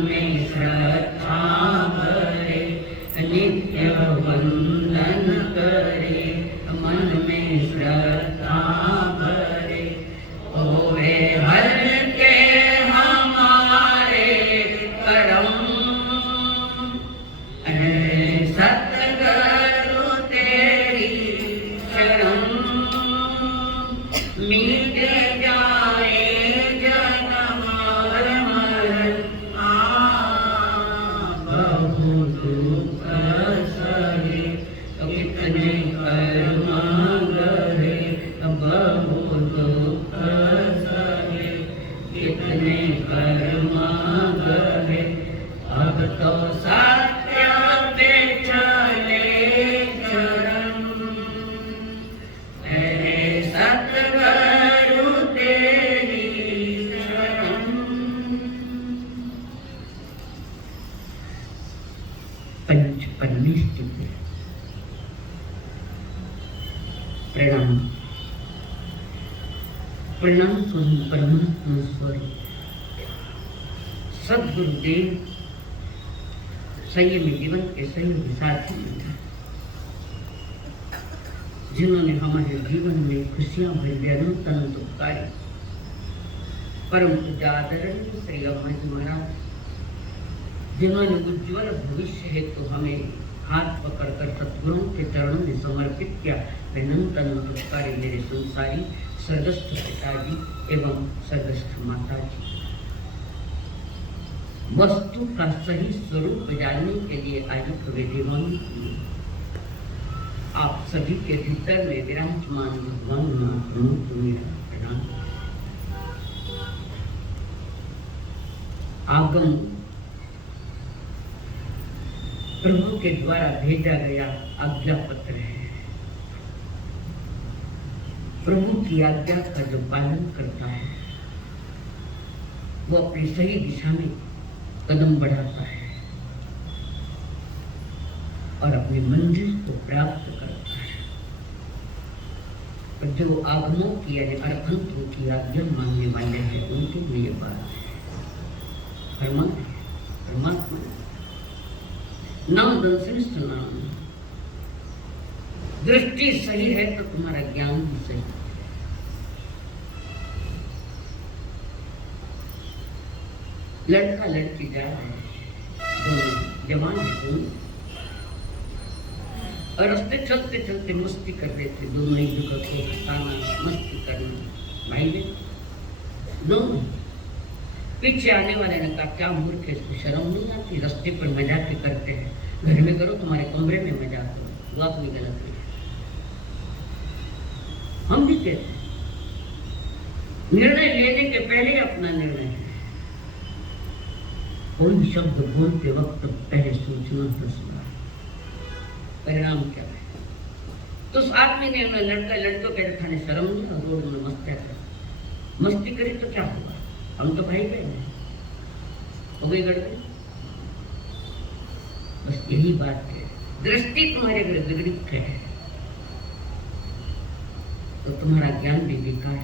में श्रद्धा भरे, नित्य वंदन करे, मन में श्रद्धा भरे। होवे हर के हमारे करम, सतगुरु तेरी शरण, मिट जाए जन्म मरण, बहु दुख सहे, तो कितने कर्म गहे, बहु दुख सहे, कितने कर्म गहे। अब तो सत्य पे चले चरण, है सतगुरु तेरी शरण। पंच परमेष्टि प्रणाम। प्रणाम स्वयं परमात्मा स्वरूप सद्गुरुदेव संयमी जीवन के सहयोगी साथी, जिन्होंने हमारे जीवन में खुशियां भरी अनंतन दुखकारी, परम पूज्य आदरणीय श्री अम्मा जी महाराज, जिन्होंने उज्ज्वल भविष्य हेतु हमें हाथ पकड़कर सद्गुरुओं के चरणों में समर्पित किया। अनंतन दुखकारी मेरे संसारी स्वर्गस्थ पिताजी एवं स्वर्गस्थ माताजी, वस्तु का सही स्वरूप जानने के लिए आज विधिमान किए। आप सभी के भीतर में विराजमान भगवान महाप्रभु को मेरा प्रणाम। आगम प्रभु के द्वारा भेजा गया आज्ञा पत्र है। प्रभु की आज्ञा का जो पालन करता है वो अपनी सही दिशा में कदम बढ़ाता है और अपनी मंजिल को प्राप्त करता है। और जो आगमों की यानी अरहंतों की आज्ञा मानने वाले हैं उनके लिए बात है। परमात्मा नाम दर्शन सुनाम, दृष्टि सही है तो तुम्हारा ज्ञान भी सही है। लड़का लड़की जा रहे हैं, जवान है, और रास्ते चलते चलते मस्ती कर रहे थे। दोनों एक दूसरे को हंसाना, मस्ती करना, भाई बहन दोनों। पीछे आने वाले ने कहा क्या मूर्ख है, इसको शर्म नहीं आती, रास्ते पर मजाक करते हैं, घर में करो, तुम्हारे कमरे में मजाक करो। वो अपनी गलत है। हम भी कहते हैं निर्णय लेने के पहले अपना निर्णय है। कोई शब्द बोलते वक्त पहले सोचना 10 बार, परिणाम क्या है। तो उस आदमी ने लड़का लड़कों के खाने शर्म नहीं, रोड में मस्ती करी तो क्या होगा, हम तो भाई बहन हैं, हो गई गड़बड़ी। बस यही बात है, दृष्टि तुम्हारे अगर बिगड़ी है तो तुम्हारा ज्ञान भी बेकार है।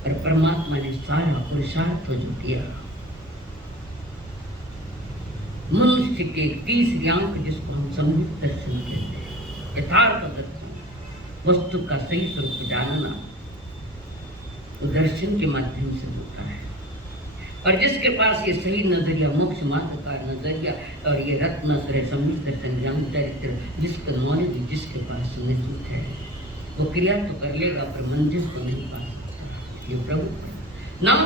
और परमात्मा ने सारा पुरुषार्थ जो किया, मनुष्य के 30 अंक जिसको हम सम्यक दर्शन कहते हैं, यथार्थ दर्शन, वस्तु का सही स्वरूप जानना, वो दर्शन के माध्यम से होता है। और जिसके पास ये सही नजरिया, मोक्ष मार्ग का नजरिया और ये रत्न सम्यक दर्शन ज्ञान चरित्र, जिसका नॉलेज जिसके पास मौजूद है, वो क्रिया तो कर लेगा पर मंजिल तो नहीं पा सकता। ये प्रभु नाम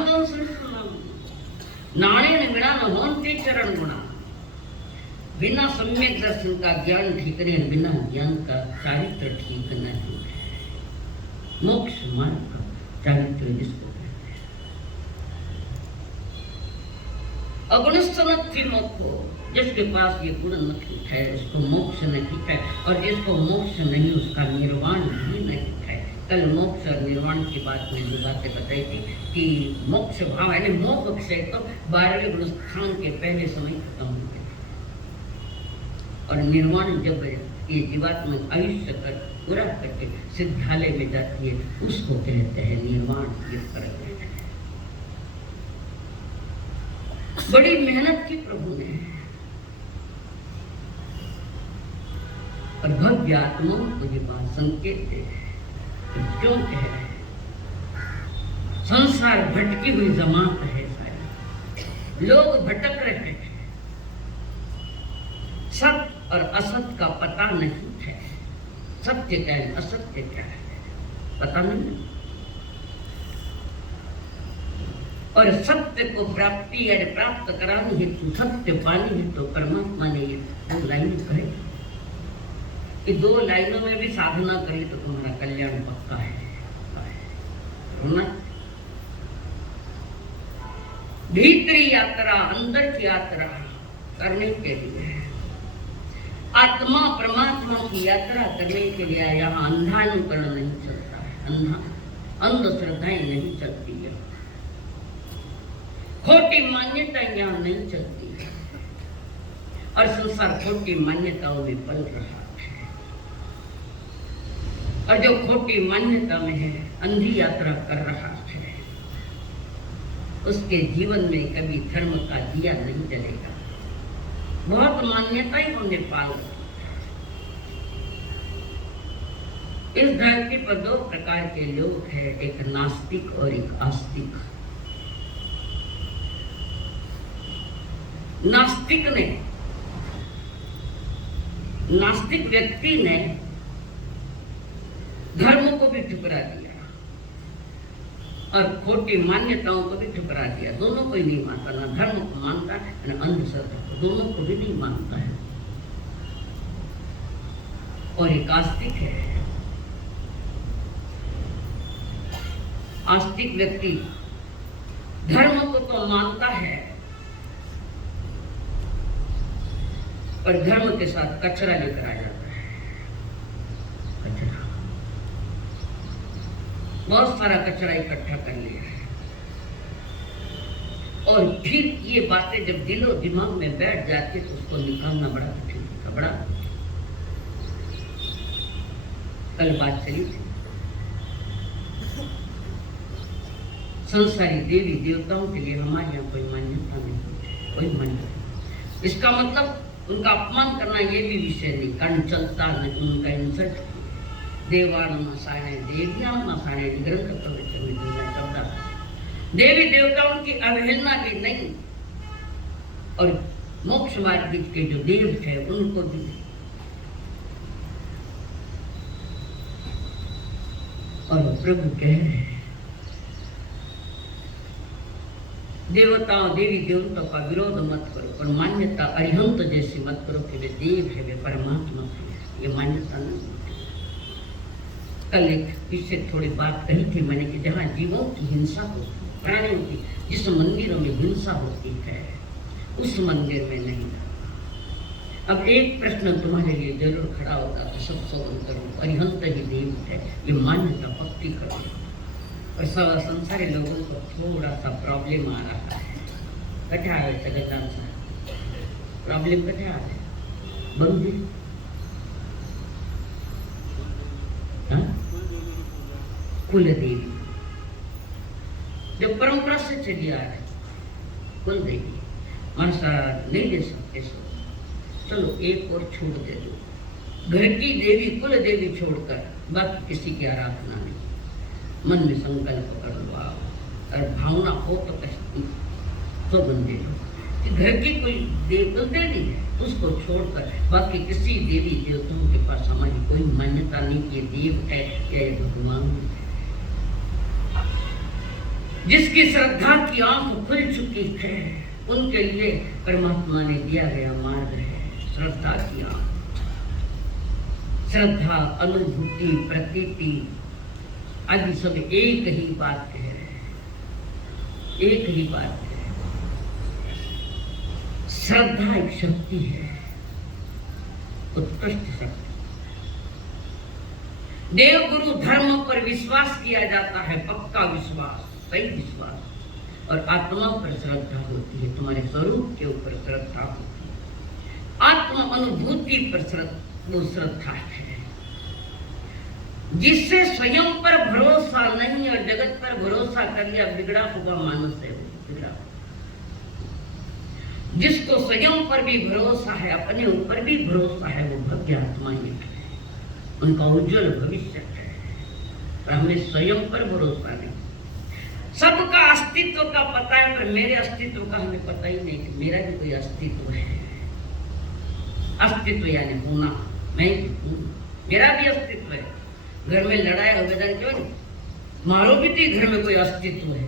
नाणे बिना न होते चरण गुणा, बिना सम्यक दर्शन का ज्ञान ठीक नहीं, बिना ज्ञान का चारित्र ठीक नहीं है। मोक्ष मार्ग का चारित्र जिसको कहते हैं, अगुणस्थनत्थि मोक्षो, जिसके पास ये गुण नहीं है उसको मोक्ष नहीं है, और जिसको मोक्ष नहीं उसका निर्वाण भी नहीं है। कल मोक्ष और निर्वाण की बात में जो बातें बताई थी कि मोक्ष भाव यानी मोक्ष है तो 12वें गुण स्थान के पहले समय खत्म हो गया, और निर्वाण जब ये जीवात्मा आयुष्य कर पूरा करके सिद्धालय में जाती है उसको कहते हैं निर्वाण। ये फर्क है। बड़ी मेहनत की प्रभु ने, और भव्य आत्माओं को ये बात संकेत दे क्यों कह रहे हैं? संसार भटकी हुई जमात है सारी, लोग भटक रहे हैं, सत्य और असत्य का पता नहीं है, सत्य क्या है असत्य क्या है पता नहीं, और सत्य को प्राप्ति या प्राप्त करानी हेतु सत्य पानी है तो परमात्मा ने ये दो लाइन कहे कि 2 लाइनों में भी साधना करी तो तुम्हारा कल्याण पक्का है। भीतरी यात्रा, अंदर की यात्रा करने के लिए, आत्मा परमात्मा की यात्रा करने के लिए यहाँ अंधानुकरण नहीं चलता है, अंधश्रद्धाएं नहीं चलती है, खोटी मान्यताएं यहाँ नहीं चलती है, और संसार खोटी मान्यताओं में पल रहा है, और जो खोटी मान्यता में है, अंधी यात्रा कर रहा है, उसके जीवन में कभी धर्म का दिया नहीं जलेगा। बहुत मान्यताएं हमने पाल रखी। इस धरती पर 2 प्रकार के लोग हैं, एक नास्तिक और एक आस्तिक। नास्तिक व्यक्ति ने धर्म को भी ठुकरा दिया और खोटी मान्यताओं को भी ठुकरा दिया, दोनों को ही नहीं मानता, ना धर्म को मानता है ना अंधश्रद्धा को, दोनों को भी नहीं मानता है। और एक आस्तिक है, आस्तिक व्यक्ति धर्म को तो मानता है पर धर्म के साथ कचरा लेकर आ जाता है, कचरा, बहुत सारा कचरा इकट्ठा कर लिया है, और फिर ये बातें जब दिलो दिमाग में बैठ जाती तो उसको निकालना बड़ा कठिन था। बड़ा कल बात चली थी, संसारी देवी देवताओं के लिए हमारे यहाँ कोई मान्यता नहीं, कोई मान्यता। इसका मतलब उनका अपमान करना ये भी विषय नहीं, कारण चलता नहीं, उनका इंसल्ट, देवानमसाने देव्यानमसाने ग्रंथ प्रवचन में दिया चलता, देवी देवताओं की अवहेलना भी नहीं, और मोक्ष मार्ग के जो देव है उनको भी नहीं। और प्रभु कह रहे हैं देवताओं देवी देवताओं का विरोध मत करो, और मान्यता अरिहंत जैसी मत करो कि वे देव है, वे परमात्मा है, ये मान्यता नहीं। कल एक इससे थोड़ी बात कही थी मैंने कि जहाँ जीवों की हिंसा होती, प्राणियों की, जिस मंदिरों में हिंसा होती है उस मंदिर में नहीं। अब एक प्रश्न तुम्हारे लिए जरूर खड़ा होता है, सब सौगन करो, अरिहंत ही देव है, ये मान्यता पक्की करो। और संसारी लोगों को थोड़ा सा प्रॉब्लम आ रहा है, कठा है जगदान सा प्रॉब्लम, कठा है बंदी, कुल देवी जो परंपरा से चली आ रही, कुल देवी मनसा नहीं दे सकते, चलो एक और छोड़ दे दो, घर की देवी कुल देवी छोड़कर बाकी किसी की आराधना नहीं, मन में संकल्प कर लो और भावना हो तो बंदे लो कि घर की कोई कुल देवी है उसको छोड़कर बाकी किसी देवी देवताओं के पास हमारी कोई मान्यता नहीं कि देव है या भगवान है। जिसकी श्रद्धा की आंख खुल चुकी है उनके लिए परमात्मा ने दिया गया मार्ग है श्रद्धा की आंख। श्रद्धा, अनुभूति, प्रतीति आदि सब एक ही बात कह रहे हैं, एक ही बात है। श्रद्धा एक शक्ति है, उत्कृष्ट शक्ति। देव गुरु धर्म पर विश्वास किया जाता है, पक्का विश्वास, सही विश्वास, और आत्मा पर श्रद्धा होती है, तुम्हारे स्वरूप के ऊपर श्रद्धा होती है, आत्म अनुभूति पर श्रद्धा है। जिससे स्वयं पर भरोसा नहीं और जगत पर भरोसा कर लिया, बिगड़ा हुआ मानुष है, बिगड़ा। जिसको स्वयं पर भी भरोसा है, अपने ऊपर भी भरोसा है, वो भव्य आत्माएं हैं, उनका उज्जवल भविष्य है। पर हमें स्वयं पर भरोसा नहीं। सबका अस्तित्व का पता है, पर मेरे अस्तित्व का हमें पता ही नहीं कि मेरा भी कोई अस्तित्व है। अस्तित्व यानी होना, मैं हूँ, मेरा भी अस्तित्व है। घर में लड़ाई हो गया क्यों नहीं, मारो भी थी, घर में कोई अस्तित्व है,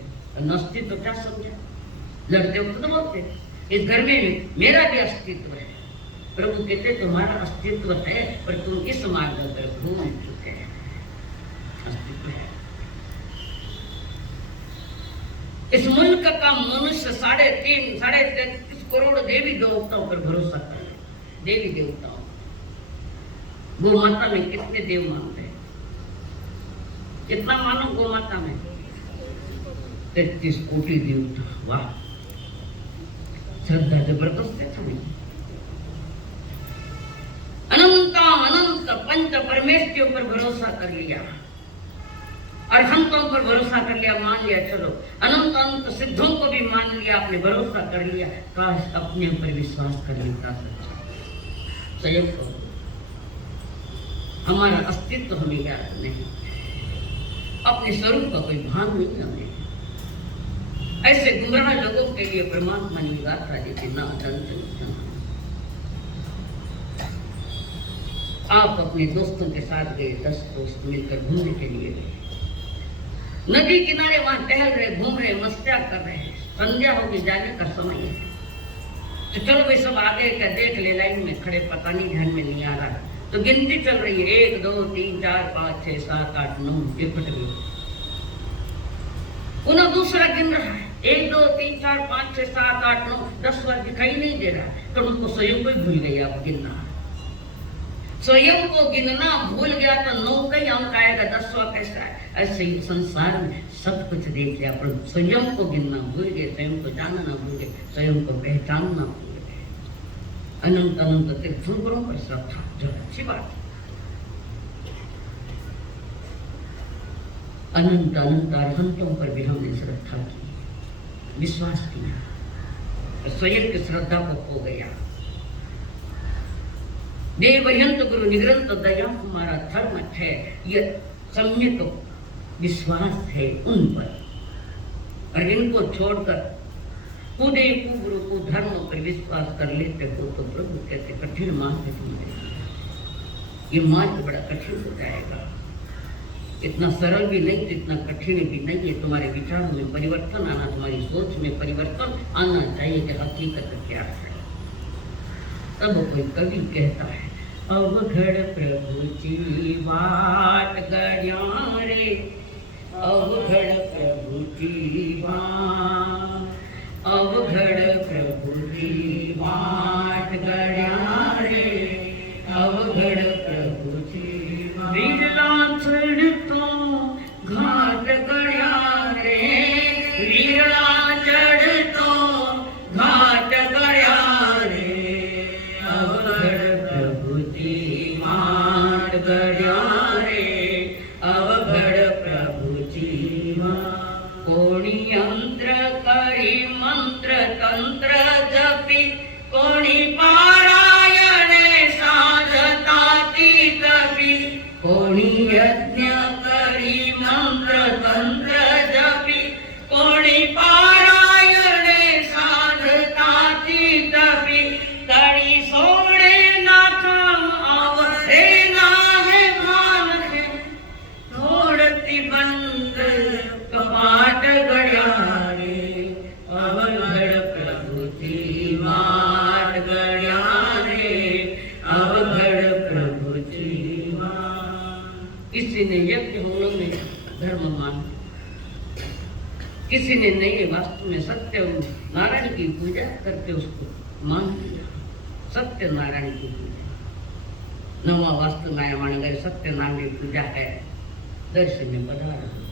अस्तित्व क्या समझा, लड़ते हो खुद बोलते, इस घर में मेरा भी अस्तित्व है। प्रभु कहते तुम्हारा अस्तित्व है, पर तुम इस मार्ग पर घूम चुके हैं। अस्तित्व है। इस मुल्क का मनुष्य 3.33 करोड़ देवी देवताओं पर भरोसा कर रहे। देवी देवताओं, गौ माता में कितने देव मानते हैं? कितना मानो गौ माता में? 33 कोटि देवता। वाह, श्रद्धा जबरदस्त है। अनंत पंच परमेश्वरियों पर भरोसा कर लिया, अरहंतों पर भरोसा कर लिया, मान लिया, चलो अनंत सिद्धों को भी मान लिया, आपने भरोसा कर लिया। काश अपने ऊपर विश्वास कर लेता सच्चा। संयोग हमारा अस्तित्व हमें याद नहीं, अपने स्वरूप का कोई भान नहीं हमें। ऐसे गुमराह लोगों के लिए परमात्मा ने गाथा देती ना दंत। आप अपने दोस्तों के साथ गए, 10 दोस्त मिलकर घूमने के लिए गए, नदी किनारे वहां टहल रहे, घूम रहे, मस्तियां कर रहे हैं, संध्या होगी, जाने का समय है। तो चलो भाई सब आगे का देख ले, लाइन में खड़े, पता नहीं ध्यान में नहीं आ रहा, तो गिनती चल रही है, 1 2 3 4 5 6 7 8 9 टिकट गए। उन्हें दूसरा गिन रहा है, 1 2 3 4 5 6 7 8 9 10 बार दिखाई नहीं दे रहा, तो उनको स्वयं को भूल गई। आप गिनना, स्वयं को गिनना भूल गया तो 9 का ही अंक आएगा, 10वां कैसा है? ऐसे ही संसार में सब कुछ देख लिया, पर स्वयं को गिनना भूल गए, स्वयं को जानना भूल गए, स्वयं को पहचानना भूल गए। अनंत तीर्थंकरों पर श्रद्धा, जो अच्छी बात है। अनंत अरहंतों पर भी हमने श्रद्धा की, विश्वास किया, स्वयं की श्रद्धा को खो गया। देवयंत गुरु निग्रंथ दया हमारा धर्म है, यह सम्यक विश्वास है उन पर, और इनको छोड़कर खुद एक गुरु को धर्म पर विश्वास कर लेते हो तो प्रभु कहते कठिन मार्ग है तुम्हारे, ये मार्ग बड़ा कठिन हो जाएगा। इतना सरल भी नहीं, इतना कठिन भी नहीं है। तुम्हारे विचारों में परिवर्तन आना, तुम्हारी सोच में परिवर्तन आना चाहिए कि हकीकत क्या है। तब कोई कवि कहता है, अवघड़ प्रभु जी बाट गया रे, अवघड़ प्रभु जी बाट, अवघड़ प्रभु जी बाट गया रे, अवघड़ प्रभु जी विरला चढ़ तो घाट गया रे, विरला चढ़ तो घाट गया रे, अवघड़ प्रभु जी बाट गया रे, अवघड़ प्रभु जी बाट। कोणी यंत्र करी मंत्र तंत्र जपी, कोणी पारायण साधता ती तपी, कोणी यज्ञ करी मंत्र तंत्र जपी, कोणी पारायण साधता ती तपी, तड़ी सोड़े ना काम आवरे ना है भान है, तोड़ती बंद कपाट गया रे, अवघड़ प्रभु जी बाट गया रे, अवघड़ प्रभु जी बाट। किसी ने यज्ञ होने में धर्म मान, किसी ने नहीं, वास्तु में सत्य नारायण की पूजा करते उसको मान लिया, सत्य नारायण की पूजा। नवा वास्तु नारायण मान गए, सत्य नारायण की पूजा है, दर्शन में बता रहा।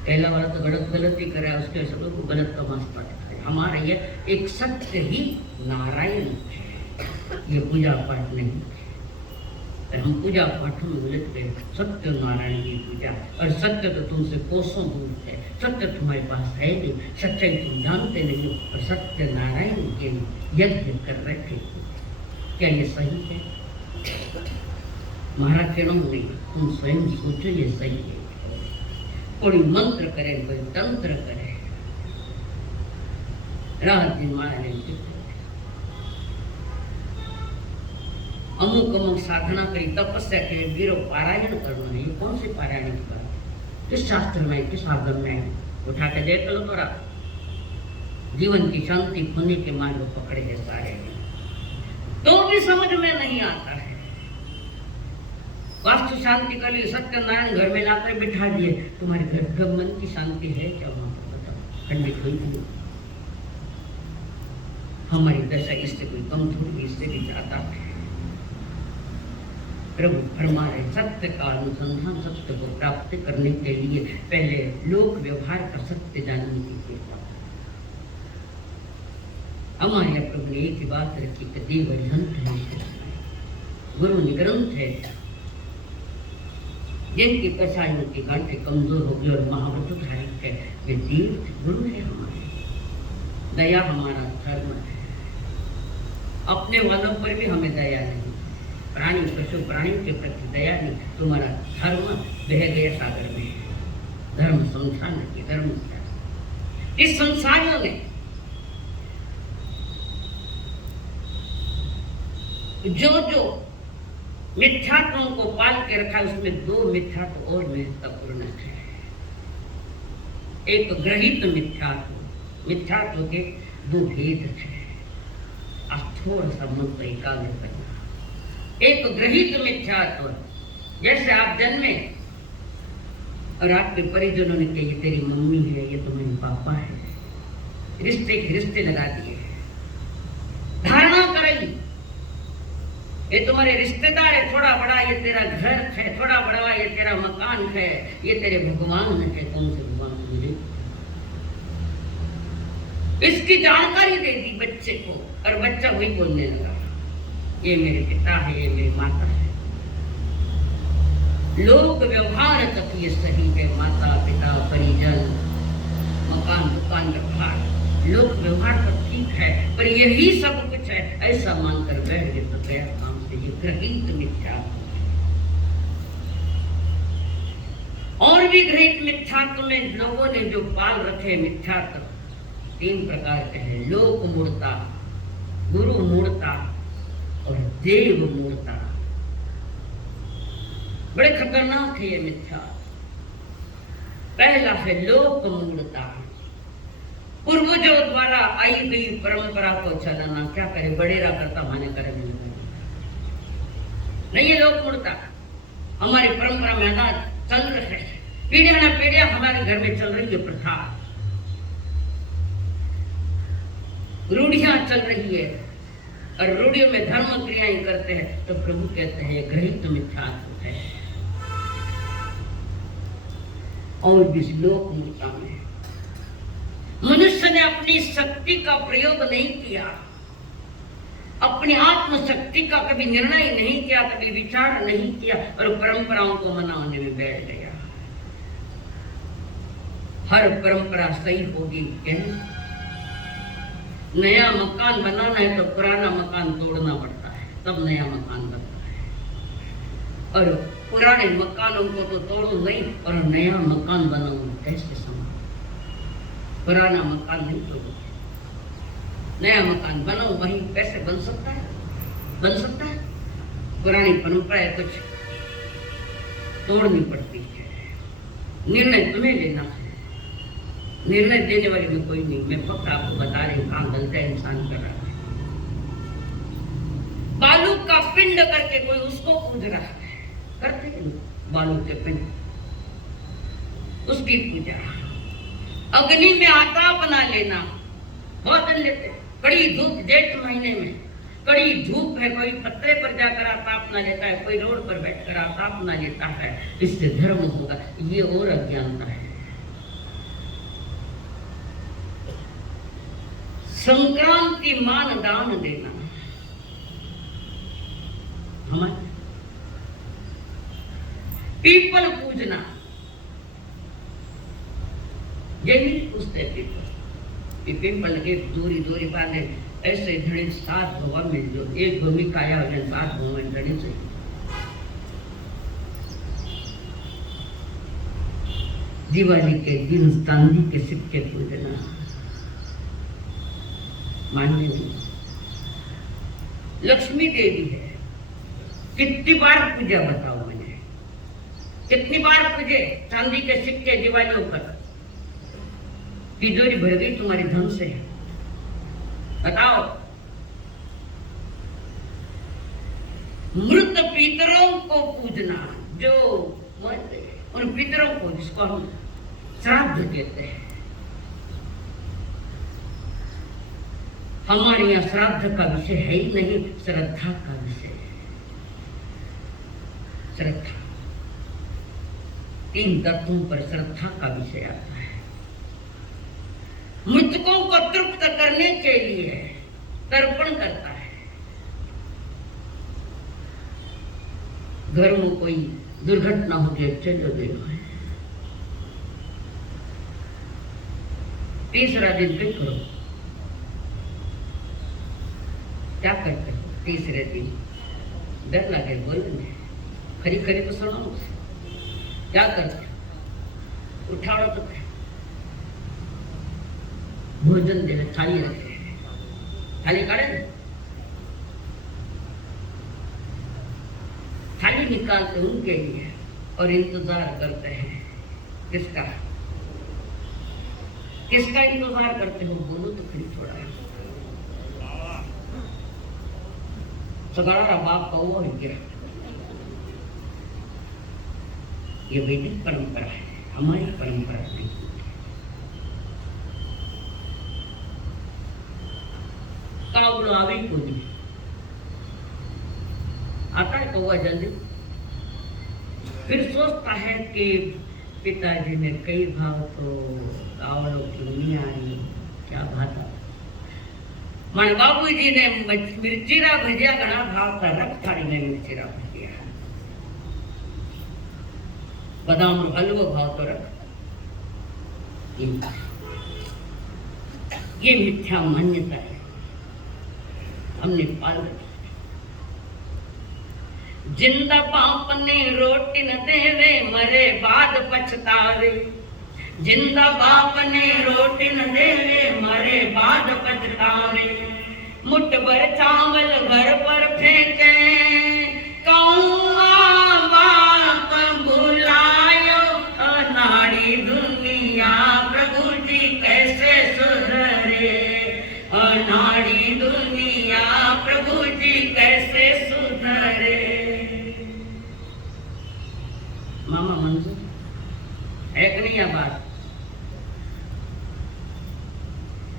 पहला वाला तो गलती करा, उसके सब लोग को गलत का मास्ता दिखाया। हमारा यह एक सत्य ही नारायण है, ये पूजा पाठ नहीं। और हम पूजा पाठों में उलझ गए। सत्य नारायण की पूजा, और सत्य तो तुमसे कोसों दूर है, सत्य तुम्हारे पास है नहीं, सच्चाई तुम जानते नहीं हो, और सत्य नारायण के यज्ञ कर बैठे हो। क्या ये सही है? महाराज कहना नहीं, तुम स्वयं सोचो ये सही है। कोई मंत्र करे, कोई तंत्र करे, रात दिन महाराज अमुक साधना करी, तपस्या के वीरो पारायण करना है। ये कौन से पारायण की बात? किस शास्त्र में, किस आगम में? उठा के देख लो थोड़ा। जीवन की शांति खोने के मार्ग पकड़े हैं सारे, तो भी समझ में नहीं आता है। वास्तु शांति कर ली, सत्यनारायण घर में लाकर बिठा दिए, तुम्हारे घर मन की शांति है क्या? वहां पर बताओ, खंडित हुई थी। हमारी दशा इससे कोई कम थोड़ी, इससे भी ज्यादा है। प्रभु फरमा रहे, सत्य का अनुसंधान, सत्य को प्राप्त करने के लिए पहले लोक व्यवहार का सत्य जानने की चेष्टा। हमारे प्रभु ने एक ही बात रखी कि देव ग्रंथ है, गुरु निग्रंथ है। जिनकी कसाइयों की गांठें कमजोर होगी और महाव्रतधारी है, वे देव गुरु है हमारे। दया हमारा धर्म है। अपने वालों पर भी हमें दया नहीं, प्राणी पशु प्राणियों के प्रति दया नहीं। तुम्हारा धर्म बह गया सागर में। धर्म संसार की धर्म क्या? इस संसारियों ने जो मिथ्यात्वों को पाल के रखा, उसमें दो मिथ्यात्व और महत्वपूर्ण है। एक ग्रहित मिथ्यात्व, मिथ्यात्व के दो भेद है। आप थोड़ा सा मन को एकाग्र करना। एक ग्रहित मिथ्यात्व, जैसे आप जन्मे और आपके परिजनों ने कहा ये तेरी मम्मी है, ये तुम्हारे पापा है, रिश्ते के रिश्ते लगा दिए, धारणा करेगी ये तुम्हारे रिश्तेदार है, थोड़ा बड़ा ये तेरा घर है, थोड़ा बड़ा ये तेरा मकान है, ये तेरे भगवान है। कौन से भगवान मुझे? इसकी जानकारी दे दी बच्चे को, और बच्चा वही बोलने लगा, ये मेरे पिता है, ये मेरी माता है। लोक व्यवहार तक ये सही है, माता पिता परिजन मकान दुकान व्यवहार, लोक व्यवहार तो ठीक है, पर यही सब कुछ है ऐसा मानकर बैठ गए तो गया काम से। ये ग्रहित मिथ्यात्व। और भी ग्रहित मिथ्यात्व में लोगों ने जो पाल रखे मिथ्यात्व तीन प्रकार के हैं। लोक मूर्ता, गुरु मूर्ता और देव मूर्ता। बड़े खतरनाक है ये मिथ्या। पहला है लोक मूर्ता, पूर्वजों द्वारा आई गई परंपरा को चलाना। क्या करे, बड़ेरा करता माने करे नहीं। ये लोक मूर्ता हमारी परंपरा में अनाज चल रहे हैं, पीढ़ियां ना पीढ़ियां हमारे घर में चल रही है प्रथा, रूढ़ियां चल रही है, और रूढ़ियों में धर्म क्रियाएं करते हैं। तो प्रभु कहते हैं ग्रहित मिथ्यात्व है। और भी लोक मूर्ता में मनुष्य ने अपनी शक्ति का प्रयोग नहीं किया, अपनी आत्मशक्ति का कभी निर्णय नहीं किया, कभी विचार नहीं किया, और परंपराओं को मनाने में बैठ गया। हर परंपरा सही होगी क्या? नया मकान बनाना है तो पुराना मकान तोड़ना पड़ता है, तब नया मकान बनता है। और पुराने मकानों को तो तोड़ो नहीं और नया मकान बनाओ कैसे संभव? पुराना मकान नहीं तोड़ो, नया मकान बनाओ, वही कैसे बन सकता है? बन सकता है? पुरानी परंपराएं कुछ तोड़नी पड़ती है। निर्णय तुम्हें लेना है, निर्णय देने वाले में कोई नहीं। मैं फक्त आपको बता रही हूँ कहाँ गलत है इंसान कर रहा है। बालू का पिंड करके कोई उसको पूज रहा है, करते हैं बालू के पिंड, उसकी पूजा। अग्नि में आटा बना लेना, बहुत दिन लेते। कड़ी धूप जेठ महीने में, कड़ी धूप है, कोई पत्रे पर जाकर आटा अपना लेता है, कोई रोड पर बैठकर आटा अपना लेता है, इससे धर्म होगा। ये और अज्ञानता है। संक्रांति मान दान देना, पीपल पूजना। जैनी पूछते पीपल, पीपल के दूरी दूरी बांधे ऐसे धड़ी सात भवा मिल जो, एक भूमि काया हो सात भवा धड़ी चाहिए। दिवाली के दिन चांदी के सिक्के पूजना मान्य नहीं। लक्ष्मी देवी है, कितनी बार पूजा बताओ मैंने, कितनी बार पूजे चांदी के सिक्के दिवालियों पर। तिजोरी भर गई तुम्हारी धन से, बताओ। मृत पितरों को पूजना, जो उन पितरों को जिसको हम श्राद्ध कहते हैं। हमारे यहाँ श्राद्ध का विषय है ही नहीं, श्रद्धा का विषय है। श्रद्धा, 3 तत्वों पर श्रद्धा का विषय आता है। मृतकों को तृप्त करने के लिए तर्पण करता है। घर में कोई दुर्घटना हो गई, चलो देखो है। तीसरा दिन पे करो, क्या करते हो? तीसरे दिन डर लगे बोलने, खरी खरी तो सुनो, क्या करते हो? उठाओ तो भोजन देना, थाली रखे, थाली काढ़े, थाली निकालते उनके लिए और इंतजार करते हैं। किसका किसका इंतजार करते हो? बोलो तो फिर थोड़ा। सगाड़ा बाप का वो है गिरा। ये वैदिक परंपरा है, हमारी परंपरा नहीं। कावड़ो आवे कोई आता है कौवा जल्दी, फिर सोचता है कि पिताजी ने कई भाव तो कावड़ों की नहीं आई, क्या भाता। मन बाबूजी ने मिर्चीरा भजिया घना भाव का रख, थाली में मिर्चीरा भजिया, बादाम हलवो भाव तो रख। ये मिथ्या मान्यता है, हमने पाल रखी। जिंदा बाप ने रोटी न देवे, मरे बाद पछतावे। जिंदा बाप ने रोटी न देवे, मरे बाद पछतावे। मुठ भर चावल घर पर फेंके, कौआ बाप बुलायो। अनाड़ी दुनिया प्रभु जी कैसे सुधरे, अनाड़ी दुनिया प्रभु जी कैसे सुधरे। मामा मंजूर है कि नहीं? बात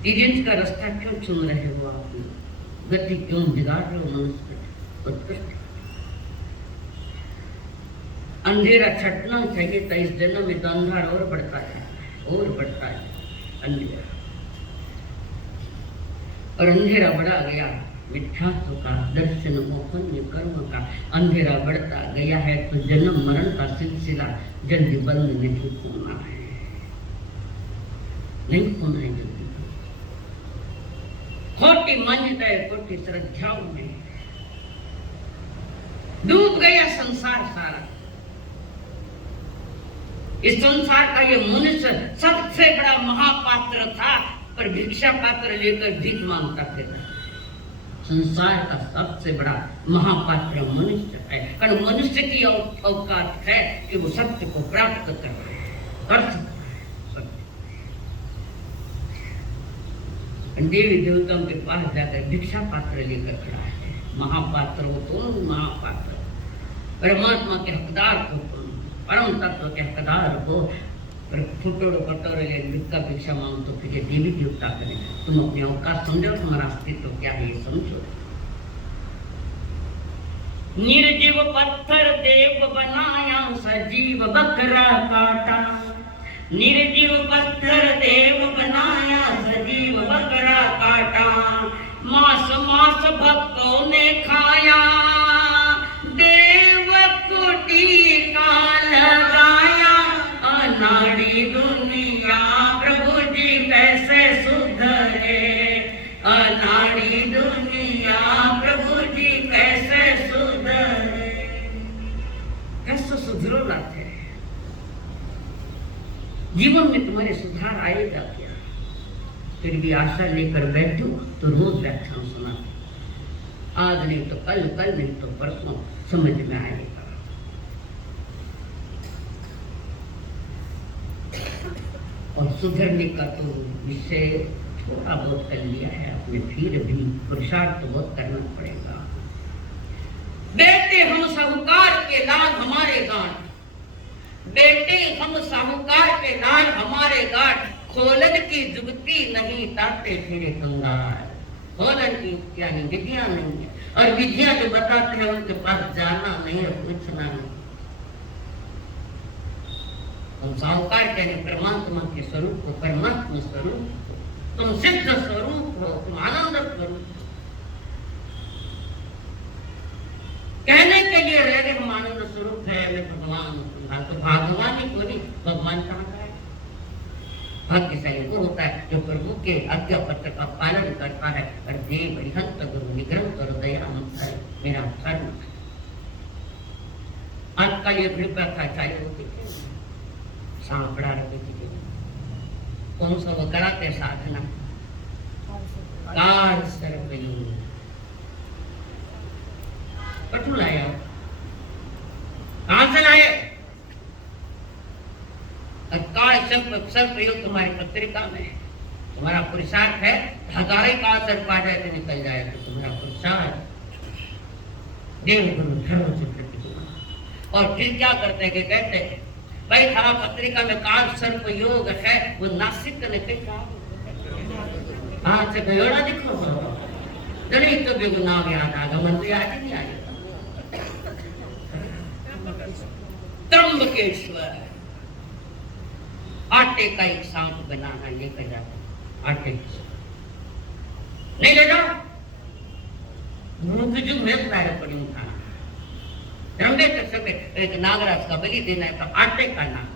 तीरंज का रास्ता क्यों चुन रहे हो आप? गति क्यों बिगाड़ रहे हो? मनुष्य उत्कृष्ट अंधेरा छटना चाहिए था इस जन्म में, तो अंधार और बढ़ता है, और बढ़ता है अंधेरा। और अंधेरा बढ़ा गया मिथ्यात्व का, दर्शन मोहन कर्म का अंधेरा बढ़ता गया है, तो जन्म मरण का सिलसिला जल्दी बंद नहीं होना है, नहीं होना है जल्दी। खोटी मान्यताएं, खोटी श्रद्धाओं में डूब गया संसार सारा। इस संसार का ये मनुष्य सबसे बड़ा महापात्र था, पर भिक्षा पात्र लेकर भीख मांगता फिरता। संसार का सबसे बड़ा महापात्र मनुष्य है, कारण मनुष्य की औकात है कि वो सत्य को प्राप्त कर सकता है। देवी देवताओं के पास जाकर भिक्षा पात्र लेकर खड़ा है। महापात्र वो कौन? महापात्र परमात्मा के हकदार को, परम तत्व के हकदार को फुटोड़ो कटोरे ले भिक्षा मांग तो फिर देवी देवता करें। तुम अपने औकात समझो, तुम्हारा अस्तित्व क्या है ये समझो। निर्जीव पत्थर देव बनाया, सजीव बकरा काटा। निर्जीव पत्थर देव बनाया, सजीव बकरा काटा। मांस मांस भक्तों ने खाया, देव कुटी का अनाड़ी दुनिया प्रभु जी कैसे सुधरे, कैसे सुधरो लाते जीवन में तुम्हारे सुधार आएगा क्या? फिर भी आशा लेकर बैठो तो रोज व्याख्यान सुनाते, आज नहीं तो कल, कल नहीं तो परसों समझ में आएगा। और सुधरने का तो विषय थोड़ा बहुत कर लिया है आपने, फिर भी पुरुषार्थ तो बहुत करना पड़ेगा। बेटे हम साहूकार के लाल हमारे गांठ, बेटे हम साहूकार के लाल हमारे गांठ, खोलन की जुगती नहीं ताते फिरे कंगाल। खोलन की युक्तियां नहीं, विधियां नहीं है, और विधियां जो बताते हैं उनके पास जाना नहीं है, पूछना नहीं। तुम साहूकार कहने परमात्मा के स्वरूप हो, परमात्मा स्वरूप हो, तुम सिद्ध स्वरूप हो, तुम आनंद स्वरूप हो। कहने के लिए रह गए हम आनंद स्वरूप है, मैं भगवान हूँ, तो भगवान ही को नहीं, भगवान कहाँ का है? भाग्यशाली वो होता है जो प्रभु के आज्ञा पत्र का पालन करता है, और देव हरिहंत गुरु निग्रह करो दया है मेरा धर्म है। आज का ये कृपा था चाहिए होती सांपड़ा रखे थी, कौन सा वो कराते साधना काल सर्प योग, कठू लाया, कहां से लाए? काल सर्प योग तुम्हारी पत्रिका में है, तुम्हारा पुरुषार्थ है। हजारे काल सर्प आ जाए तो निकल जाए, तो तुम्हारा पुरुषार्थ देव गुरु धर्म से प्रतिमा। और फिर क्या करते हैं कि कहते हैं भाई थारा पत्रिका में काल सर्प योग है, वो नासिक ने कहा हाँ से गयोड़ा दिखो जड़ी तो बेगुनाह याद आ गया, मन तो याद ही नहीं आएगा। त्र्यंबकेश्वर आटे का एक सांप बनाना लेकर जाता, आटे नहीं ले जाओ, मुझे जो मैं पैर पड़ी उठाना। एक नागराज का बलि देना है तो आटे का नाग,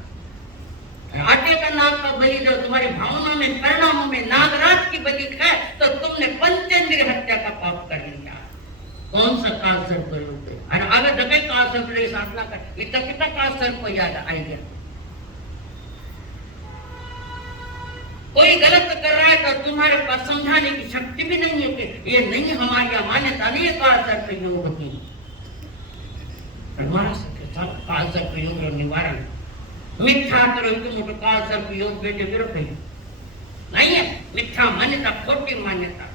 आटे का नाग का बलि दो। तुम्हारी भावना में परिणामों में नागराज की बलि है तो तुमने पंचेंद्रिय हत्या का पाप कर लिया। कौन सा काल सर्प योग है? अरे आगे जगह काल सर्प की साधना कर, इतना कितना काल सर्प को याद आ गया। कोई गलत कर रहा है तो तुम्हारे पास समझाने की शक्ति भी नहीं है कि ये नहीं, हमारी मान्यता नहीं है काल सर्प योग की। हमारा काल सर्प योग निवारण मिथ्या करो मोटे काल सर्प योग बेटे विरोध नहीं है, मिथ्या मान्यता, खोटी मान्यता,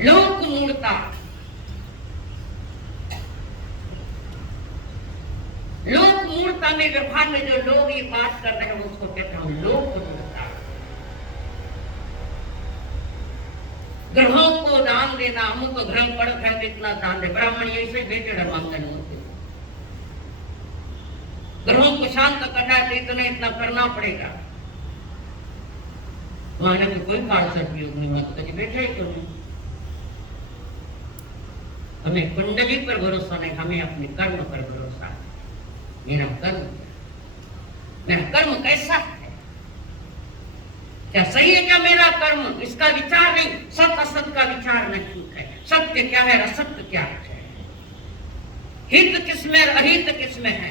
लोक मूर्ता, लोक मूर्ता में व्यवहार में जो लोग ये बात कर रहे हैं उसको कहते हैं लोक मूर्ता। ग्रहों को दान देना, अमुक ग्रह पड़ है तो इतना दान दे, ब्राह्मण ऐसे बेटे मांगन होते, ग्रहों को शांत करना है तो इतना इतना करना पड़ेगा। वहां भी कोई काल सर्प योग नहीं, मत कभी बैठे ही क्यों नहीं। हमें कुंडली पर भरोसा नहीं, हमें अपने कर्म पर भरोसा है। मेरा कर्म कैसा है, क्या सही है क्या मेरा कर्म, इसका विचार नहीं, सत असत का विचार नहीं है। सत्य क्या है, असत्य क्या है, हित किसमें अहित किसमें है,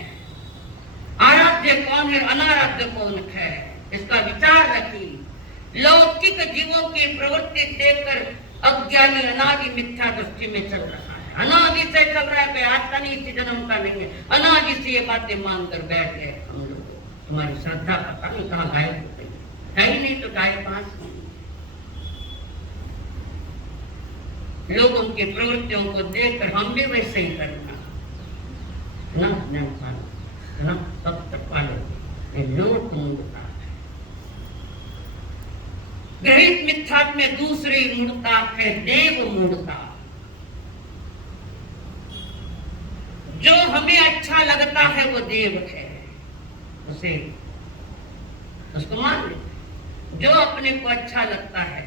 आराध्य कौन है अनाराध्य कौन है, इसका विचार नहीं। लौकिक जीवों की प्रवृत्ति देखकर अज्ञानी अनादि मिथ्या दृष्टि में चल रहा है, अनादि से चल रहा है, आज का नहीं, इसी जन्म का नहीं है, अनादि से ये बातें मानकर बैठ गए हम लोग। तुम्हारी श्रद्धा पता नहीं कहाँ गायब हो गई है, ही नहीं तो गायब पास लोगों की प्रवृत्तियों को देखकर हम भी वैसे ही करना ना, तब तक पालो लोक मूर्ता। ग्रहित मिथ्या में दूसरी मूर्ता है देव मूर्ता। जो हमें अच्छा लगता है वो देव है, उसे उसको मान ले। जो अपने को अच्छा लगता है,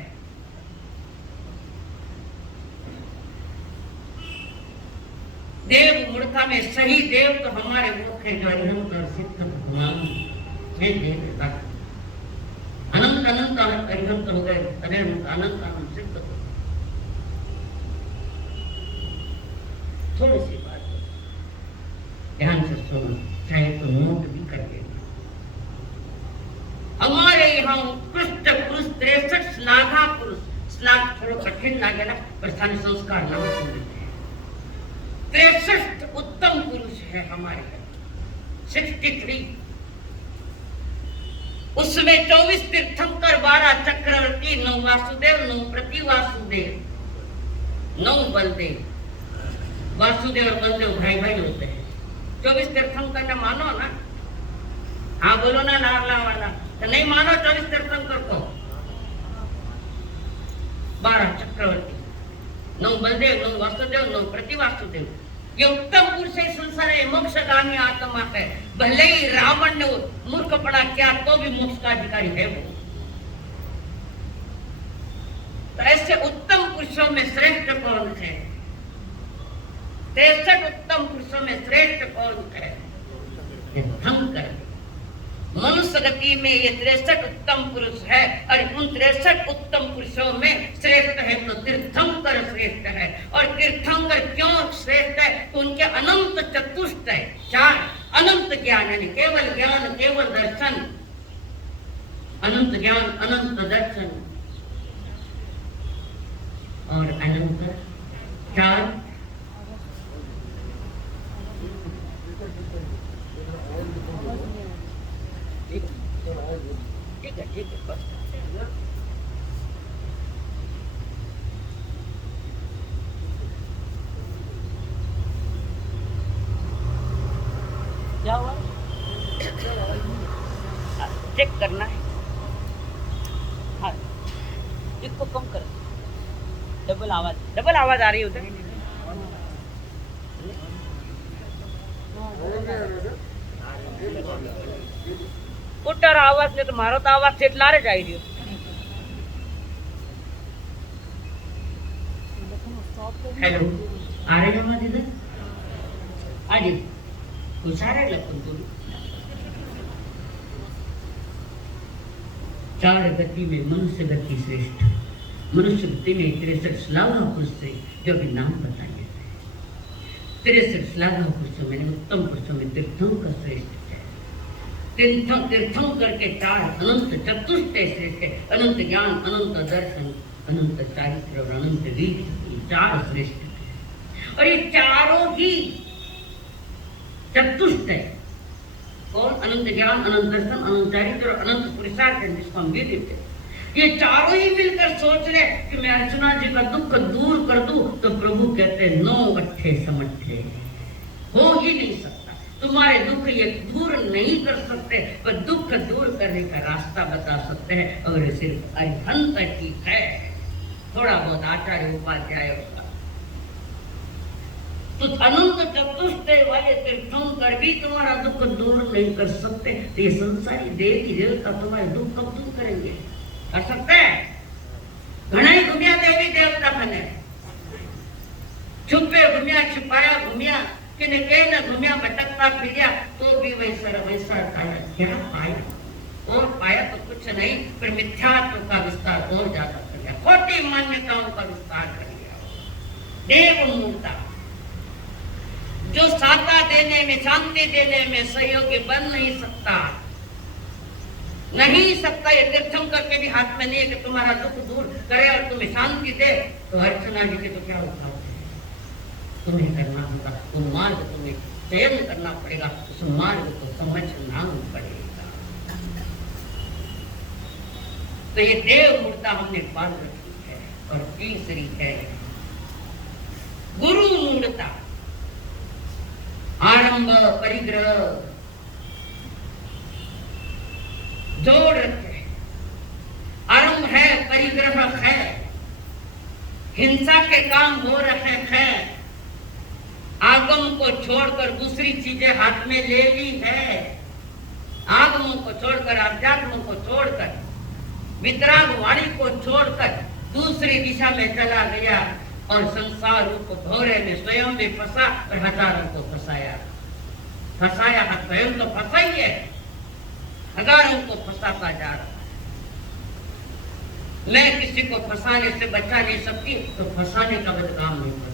देव मूर्ता में सही देव तो हमारे मुख है जो अनंत और सिद्ध भगवान है, देवता अनंत अनंत अनंत अरिहंत हो गए, अनंत अनंत अनंत सिद्ध हो। थोड़ी सी बात है, ध्यान से सुनो, चाहे तो नोट भी कर लेना। हमारे यहाँ उत्कृष्ट पुरुष 63 श्लाघा पुरुष, श्लाघ थोड़ा कठिन लागेला पर स्थानीय संस्कार नाम सुन 63 उत्तम पुरुष है हमारे यहाँ, 63। उसमें 24 तीर्थंकर, 12 चक्रवर्ती, 9 वासुदेव, 9 प्रतिवासुदेव, 9 बलदेव। वासुदेव और बलदेव भाई भाई होते हैं। 24 तीर्थंकर का मानो ना, हाँ बोलो ना लाला वाला, तो नहीं मानो 24 तीर्थंकर को। 12 चक्रवर्ती, 9 बलदेव, 9 वासुदेव, 9 प्रतिवासुदेव। ये उत्तम पुरुष है, संसार है, मोक्षगामी आत्मा है। भले ही रावण ने मूर्खपना किया तो भी मोक्ष का अधिकारी है वो। तो ऐसे उत्तम पुरुषों में श्रेष्ठ कौन है? 63 उत्तम पुरुषों में श्रेष्ठ कौन है? तीर्थंकर। मनुष्य गति में ये 63 उत्तम पुरुष है और उन 63 उत्तम पुरुषों में श्रेष्ठ है तो तीर्थंकर श्रेष्ठ है। और तीर्थंकर क्यों श्रेष्ठ है? तो उनके अनंत चतुष्ट है, 4 अनंत ज्ञान, यानी केवल ज्ञान, केवल दर्शन, अनंत ज्ञान, अनंत दर्शन और अनंत 4 ठीक है बस। क्या हुआ? चेक करना है। हाँ, इसको कम कर, डबल आवाज आ रही है उधर। ઉત્તર આવાજ ને તો મારો તો આવાજ છે એટલે જ આવી રહ્યો। હેલો, આ રે જમા દીધા આજે ઉસારે લખું તું। 4 गति में मनुष्य गति श्रेष्ठ, मनुष्य गति में 63 श्लाघा पुरुष से जो भी नाम बताए 63 श्लाघा पुरुषों में, उत्तम पुरुषों में तीर्थंकर श्रेष्ठ। तीर्थंकर के 4 अनंत चतुष्ट श्रेष्ठ, अनंत ज्ञान, अनंत दर्शन, अनंत चारित्र और अनंत वीर, 4 श्रेष्ठ। और ये चारों ही चतुष्ट है। कौन? अनंत ज्ञान, अनंत दर्शन, अनंत चारित्र और अनंत पुरुषार्थ, जिसको हम वीर कहते हैं। ये चारों ही मिलकर सोच रहे कि मैं अर्चना जी का दुख दूर कर दूं, तो प्रभु कहते हैं 9 अट्ठे समट्ठे, हो ही नहीं सकता। तुम्हारे दुख ये दूर नहीं कर सकते, पर दुख दूर करने का रास्ता बता सकते हैं। और सिर्फ अरिहंत ठीक है, थोड़ा बहुत आचार्य उपाध्याय होगा। तो अनंत चतुष्ट वाले तीर्थंकर भी तुम्हारा दुख दूर नहीं कर सकते। तो ये संसारी देवी देवता तुम्हारे दुख कब दूर करेंगे? कर सकते हैं? घना घूमिया देवी देवता बने, छुपे घूमिया, छिपाया घूमिया, किने घूमिया, भटकता फिरिया, तो भी वैसा पाया। क्या पाया? और पाया तो कुछ नहीं, पर मिथ्यात्व का विस्तार और ज्यादा कर लिया, खोटी मान्यताओं का विस्तार कर लिया। देव मूर्ता जो साता देने में, शांति देने में सहयोगी बन नहीं सकता, नहीं सकता। ये तीर्थंकर के भी हाथ में नहीं है कि तुम्हारा दुख दूर करे और तुम्हें शांति दे। तो अर्चना जी के तो क्या उठाओ, तुम्हें करना होगा, वो मार्ग तुम्हें चयन करना पड़ेगा, उस मार्ग को समझना पड़ेगा। तो ये देव मूर्ता हमने पाल रखी है। और तीसरी है गुरु मूर्ता, आरंभ परिग्रह जोड़ रखे। आरंभ है, परिग्रह है, हिंसा के काम हो रहे हैं, आगम को छोड़कर दूसरी चीजें हाथ में ले ली है। आगमों को छोड़कर, अध्यात्म को छोड़कर, वितराग वाणी को छोड़कर दूसरी दिशा में चला गया और संसार रूप भौरे में स्वयं भी फंसा और हजारों को फंसाया। स्वयं तो फंसा ही है, हजारों को फंसाता जा रहा है। मैं किसी को फंसाने से बचा नहीं सकती तो फंसाने का भी काम नहीं करूँ।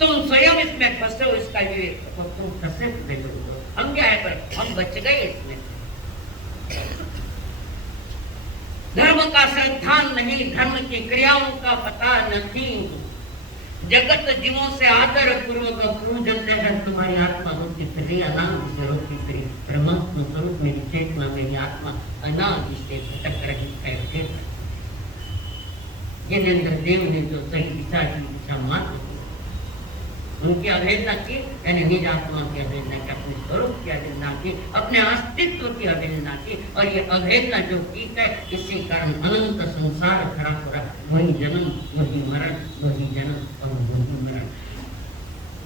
तुम स्वयं इसमें फंसे हो, इसका ये तुम फंसे नहीं हो। हम क्या है पर हम बच गए इसमें। धर्म का सिद्धांत नहीं, धर्म की क्रियाओं का पता नहीं। जगत जीवों से आदर पूर्वक पूजन है तुम्हारी आत्मा होती फिर अनादि से होती फिर परमात्मा स्वरूप मेरी चेतना मेरी आत्मा अनादि से भटक रही है। ज्ञानेंद्र देव ने जो सही दिशा की दिशा मात्र उनकी अवहेलना की, यानी निज आत्मा की अवहेलना की, अपने स्वरूप की अवहेलना की, अपने अस्तित्व की अवहेलना की। और ये अवहेलना जो की है इसी कारण अनंत संसार खराब हो रहा, वही जन्म वही मरण वही जन्म और वही मरण।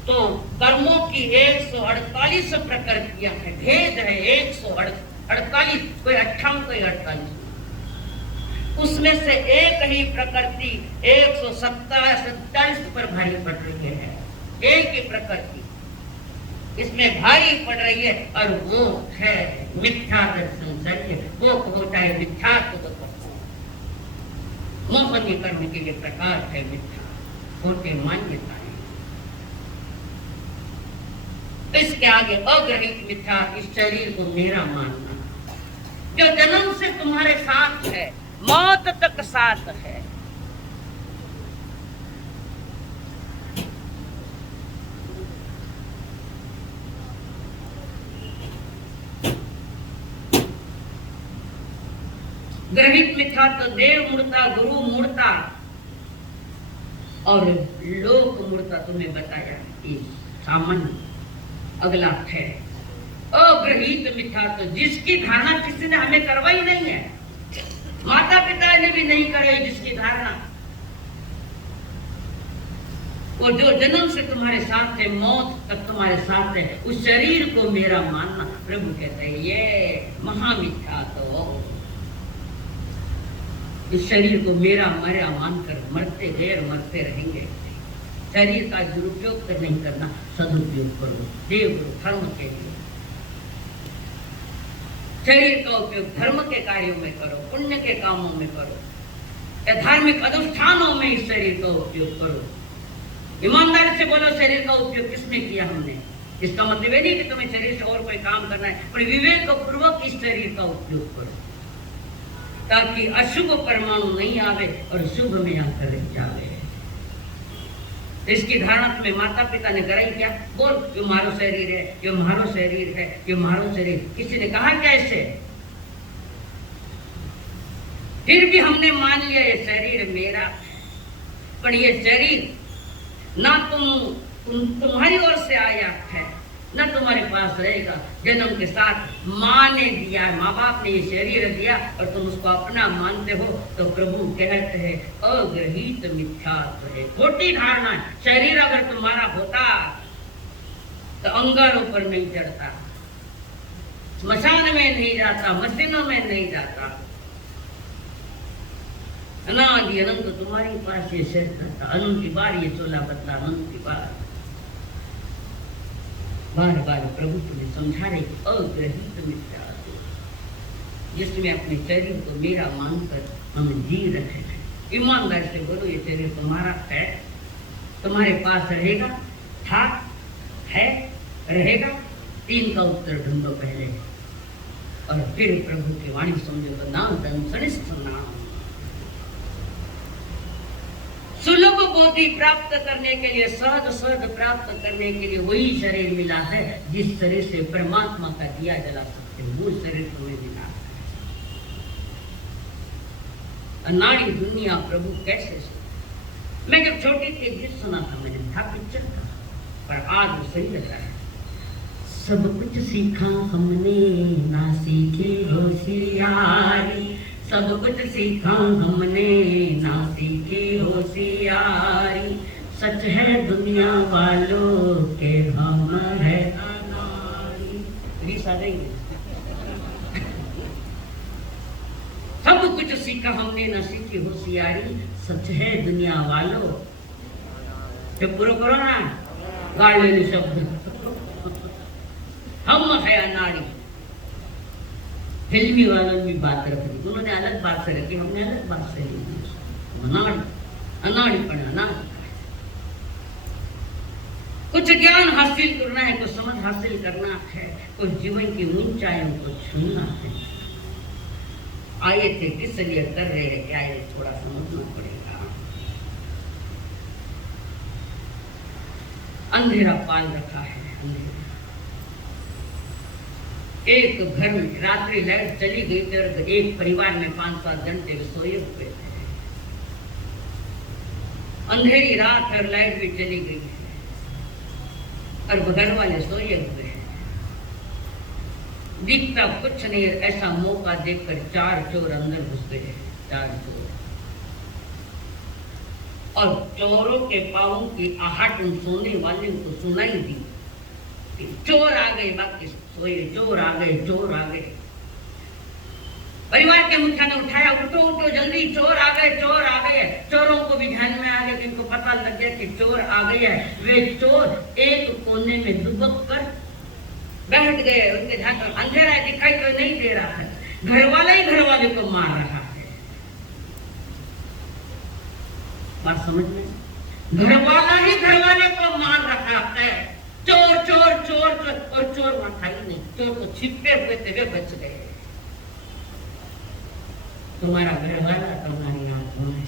तो कर्मों की 148 प्रकृतियां है, भेद है 148, कोई 58 कोई 48। उसमें से एक ही प्रकृति 127 पर भारी पड़ रही है। एक ही प्रकृति इसमें भारी पड़ रही है और वो है मिथ्या दर्शन सत्य। वो होता है मिथ्या तो मोहनी कर्म के लिए प्रकार है मिथ्या, होते मान्यताएं। इसके आगे अग्रहित मिथ्या, इस शरीर को मेरा मानना, जो जन्म से तुम्हारे साथ है, मौत तक साथ है। ग्रहित मिथ्या तो देव मूर्ता गुरु मूर्ता और लोक मूर्ता तुम्हें बताया कि सामान्य अगला है। अग्रहित मिथ्या तो जिसकी धारणा किसी ने हमें करवाई नहीं है, माता पिता ने भी नहीं कराई जिसकी धारणा, वो जो जन्म से तुम्हारे साथ है मौत तक तुम्हारे साथ है, उस शरीर को मेरा मानना। प्रभु कहते हैं ये महामिथ्या तो इस शरीर को मेरा मरा मानकर मरते गए और मरते रहेंगे। शरीर का दुरुपयोग तो नहीं करना, सदुपयोग करो देव धर्म के लिए। शरीर का उपयोग धर्म के कार्यों में करो, पुण्य के कामों में करो, या धार्मिक अनुष्ठानों में इस शरीर का उपयोग करो। ईमानदारी से बोलो शरीर का उपयोग किसने किया हमने। इसका मतलब ये नहीं कि तुम्हें शरीर से और कोई काम करना है, पर विवेक पूर्वक इस शरीर का उपयोग करो ताकि अशुभ परमाणु नहीं आवे और शुभ में आकर रह जावे। इसकी धारणा तुम्हें माता पिता ने कराई क्या? बोल ये मारो शरीर है, ये मारो शरीर है, ये मारो शरीर। किसी ने कहा क्या ऐसे? फिर भी हमने मान लिया ये शरीर मेरा, पर ये शरीर ना तुम्हारी ओर से आया है न तुम्हारे पास रहेगा। जन्म के साथ माँ ने दिया, माँ बाप ने ये शरीर दिया और तुम उसको अपना मानते हो, तो प्रभु कहते हैं अग्रहित मिथ्यात्व है, खोटी धारणा है। शरीर अगर तुम्हारा होता तो अंगारों पर नहीं चढ़ता, स्मशान में नहीं जाता, मशीनों में नहीं जाता। अनादि अनंत तुम्हारी पास ये शरीर था, अनंत बार ये चोला बदला, अनंत बार बार बार प्रभु तुम्हें समझा रहे अग्रहित मिथ्या, जिसमें अपने शरीर को मेरा मानकर हम जी रहे हैं। ईमानदारी से बोलो ये शरीर तुम्हारा है, तुम्हारे पास रहेगा, था, है, रहेगा। 3 का उत्तर ढूंढो पहले और फिर प्रभु की वाणी समझो। तो नाम दंसनिष्ठ नाम सुलभ बोधि प्राप्त करने के लिए, सहज प्राप्त करने के लिए वही शरीर मिला है जिस शरीर से परमात्मा का दिया जला सकते हो, वो शरीर तुम्हें मिला है। अनाड़ी दुनिया प्रभु कैसे सुना? मैं जब छोटी थी गीत सुना था, मैंने था पिक्चर था, पर आज सही लग रहा है। सब कुछ सीखा हमने ना सीखे होशियारी, सब कुछ सीखा हमने ना सीखे होशियारी, सच है दुनिया वालों के हम है अनाड़ी। सब कुछ सीखा हमने ना सीखी होशियारी, सच है दुनिया वालों। तो पूरा करो ना, गाड़ लेने शब्द हम है अनाड़ी। फिल्मी वालों ने भी बात रख दी, उन्होंने अलग बात से रखी, हमने अलग बात से ली। अनाड़ी पढ़ाना, कुछ ज्ञान हासिल करना है, कुछ समझ हासिल करना है, कुछ जीवन की ऊंचाइयों को छूना है। आए थे किस लिए कर रहे हैं, क्या ये थोड़ा समझना पड़ेगा। अंधेरा पाल रखा है, अंधेरा। एक घर में रात्रि लाइट चली गई थी और एक परिवार में 5-7 घंटे सोए हुए थे। अंधेरी रात और लाइट भी चली गई है और घर वाले सोए हुए हैं। दिखता कुछ नहीं, ऐसा मौका देखकर 4 चोर अंदर घुस गए। 4 चोर, और चोरों के पाँव की आहट उन सोने वाले को सुनाई दी। चोर आ गए, बाकी सोए, चोर आ गए, चोर आ गए। परिवार के मुखिया ने उठाया, उठो उठो जल्दी, चोर आ गए, चोर आ गए। चोरों को भी ध्यान में आ गया, इनको पता लग गया कि चोर आ गए हैं। वे चोर एक कोने में दुबक कर बैठ गए। उनके ध्यान में अंधेरा दिखाई तो नहीं दे रहा है, घर वाला ही घर वाले को मार रहा है। बात समझ में? घर वाला ही घर वाले को मार रहा है। चोर चोर चोर चोर, और चोर वहां था ही नहीं। चोर तो छिपे हुए थे, वे बच गए। तुम्हारा घर वाला तुम्हारी आत्मा है।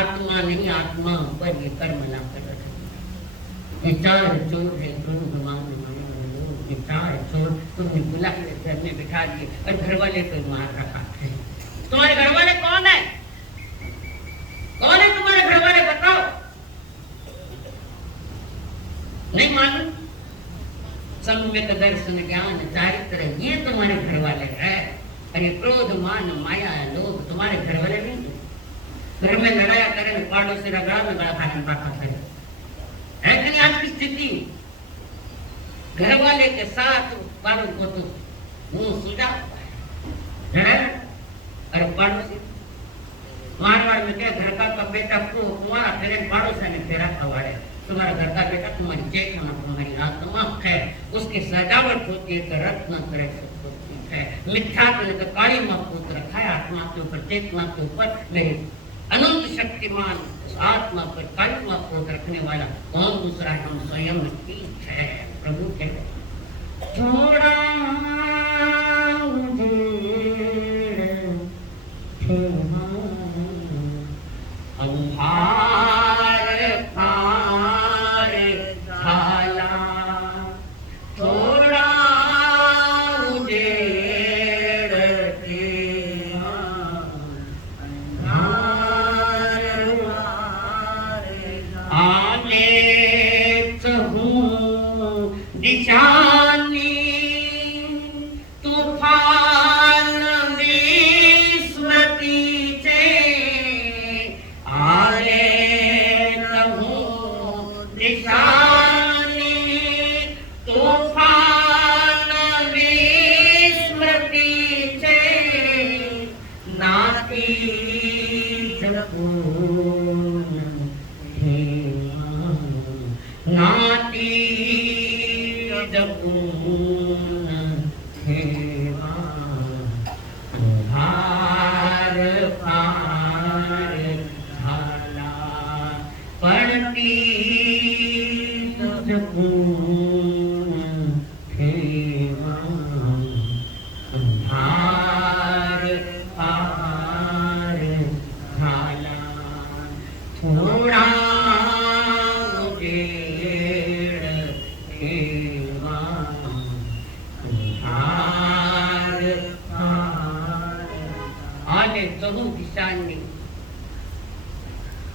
आत्मा नहीं, आत्मा पर ये कर्म ला कर रखे। ये 4 चोर है, दोनों दिमाग में मारे लोग। ये 4 चोर तुमने बुला के घर में बिठा दिए और घर वाले को मार रखा है। तुम्हारे घर वाले कौन है? कौन है तुम्हारे घर वाले, बताओ। नहीं मालूम? सम्यक दर्शन ज्ञान चारित्र, ये तुम्हारे घर वाले हैं। अरे क्रोध मान माया लोभ तुम्हारे घर वाले नहीं। घर में लड़ाया करें, पाड़ों से रगड़ा में गला खाने बाका करें, है कि नहीं आज की स्थिति? घर वाले के साथ पाड़ों को तो मुंह सुझा है। अरे पड़ोसी मारवाड़ में क्या, घर का बेटा को तुम्हारा तेरे पड़ोसी ने तेरा कवाड़े। तुम्हारा घर का बेटा तुम्हारी चेतना, तुम्हारी आत्मा है, उसकी सजावट होती है तो रत्न करे है। मिथ्या तो काली माँ पुत्र रखा है आत्मा के ऊपर, चेतना के ऊपर नहीं। अनंत शक्तिमान आत्मा पर काली माँ पुत्र रखने वाला कौन दूसरा है? हम स्वयं ठीक है। प्रभु कहते थोड़ा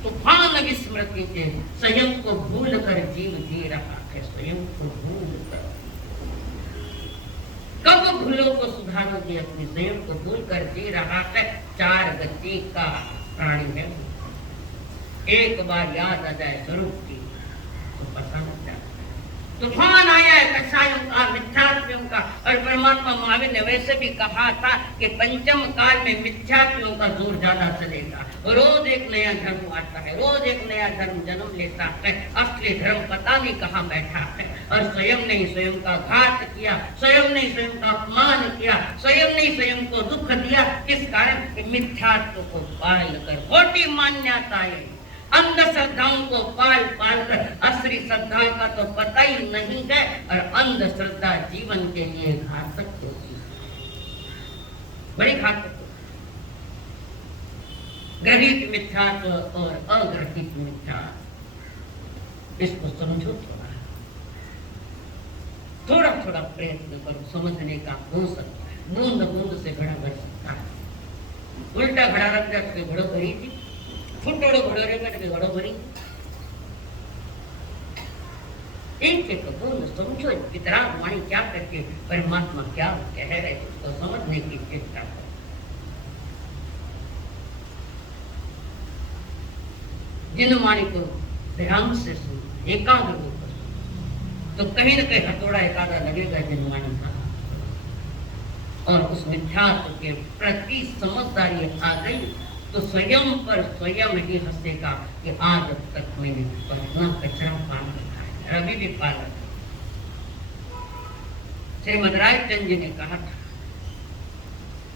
तूफान विस्मृति से स्वयं को भूल कर जीव जी रहा है। स्वयं को भूल कर, कब भूलों को सुधारोगे? अपने स्वयं को भूल कर जी रहा है। 4 गति का प्राणी है। एक बार याद आ जाए स्वरूप की तो पता लग जाता है। तूफान आया है कसायों का, मिथ्यात्वियों का। और परमात्मा महावीर ने वैसे भी कहा था कि पंचम काल में मिथ्यात्वियों का जोर ज्यादा चलेगा। रोज एक नया धर्म आता है, रोज एक नया धर्म जन्म लेता है। असली धर्म पता नहीं कहाँ बैठा है। और स्वयं ने स्वयं का घात किया, स्वयं ने स्वयं का अपमान किया, स्वयं ने स्वयं को दुख दिया। किस कारण? मिथ्यात्व को पाल कर, खोटी मान्यताएं, अंधश्रद्धाओं को पाल पाल कर। असली श्रद्धा का तो पता ही नहीं है। और अंधश्रद्धा जीवन के लिए घातक होती है, बड़ी घातक होती है। ग्रहित मिथ्यात्व और अग्रहित मिथ्यात्व, इसको समझो। थोड़ा थोड़ा प्रयत्न करो, समझने का हो सकता है। बूंद बूंद से घड़ा भर सकता है। उल्टा घड़ा रख दिया तो घड़ो भरी थी, फुटोड़ो घड़ो रहेगा तो घड़ो भरी। एक एक बूंद समझो, वितराग वाणी क्या करके परमात्मा क्या कह रहे, उसको समझने की चेष्टा करो। जिन वाणी को ध्यान से सुनो, एकाग्र होकर, तो कहीं न कहीं हथौड़ा एकादा लगेगा जनवाणी का। और उस मिथ्यात्व के प्रति समझदारी आ गई तो स्वयं पर स्वयं ही हंसेगा कि आज तक मैंने इतना कचरा पान रखा है, अभी भी पाला। श्रीमद रायचंद जी ने कहा था,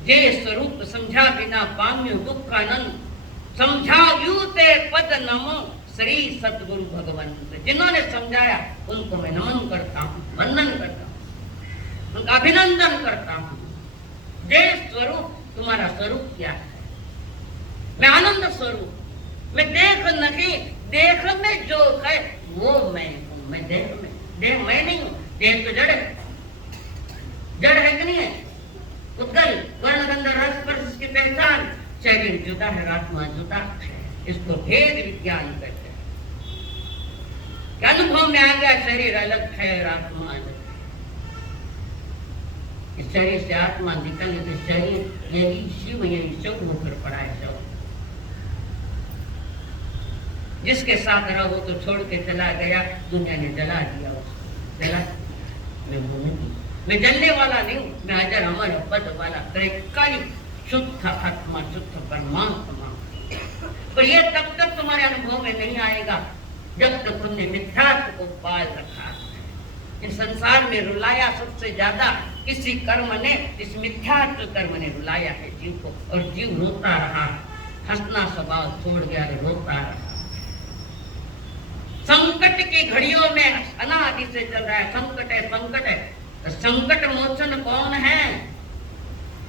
जे स्वरूप समझा बिना पाम्यो दुख आनंद, समझा व्यूते पद नमो श्री सतगुरु भगवंत। जिन्होंने समझाया उनको मैं नमन करता हूँ, वंदन करता हूँ, उनका अभिनंदन करता हूँ। जे स्वरूप, तुम्हारा स्वरूप क्या है? मैं आनंद स्वरूप, मैं देख नहीं, देख में जो है वो मैं हूँ। मैं देह में, देह मैं नहीं हूँ। देह तो जड़ है, जड़ है कि नहीं है? उद्गल वर्ण गंध रस स्पर्श की पहचान। शरीर जुदा है, आत्मा जुदा है। इसको भेद विज्ञान कहते हैं। अनुभव में आ गया शरीर अलग है और आत्मा अलग है। इस शरीर से आत्मा निकल गई तो शरीर यही शिव, यही शव होकर पड़ा है। शव जिसके साथ रहो तो छोड़ के चला गया, दुनिया ने जला दिया उसको। जला, मैं जलने वाला नहीं हूँ, मैं अजर अमर पद वाला त्रैकालिक शुद्ध आत्मा, शुद्ध परमात्मा। पर ये तब तक तुम्हारे अनुभव में नहीं आएगा जब तक तुमने मिथ्यात्व को पाल रखा है। इस संसार में रुलाया सबसे ज्यादा किसी कर्म ने, इस मिथ्यात्व कर्म ने रुलाया है जीव को। और जीव रोता रहा, हंसना स्वभाव छोड़ गया, रोता रहा। संकट की घड़ियों में अनादि से चल रहा है, संकट है, संकट है। तो संकट मोचन कौन है?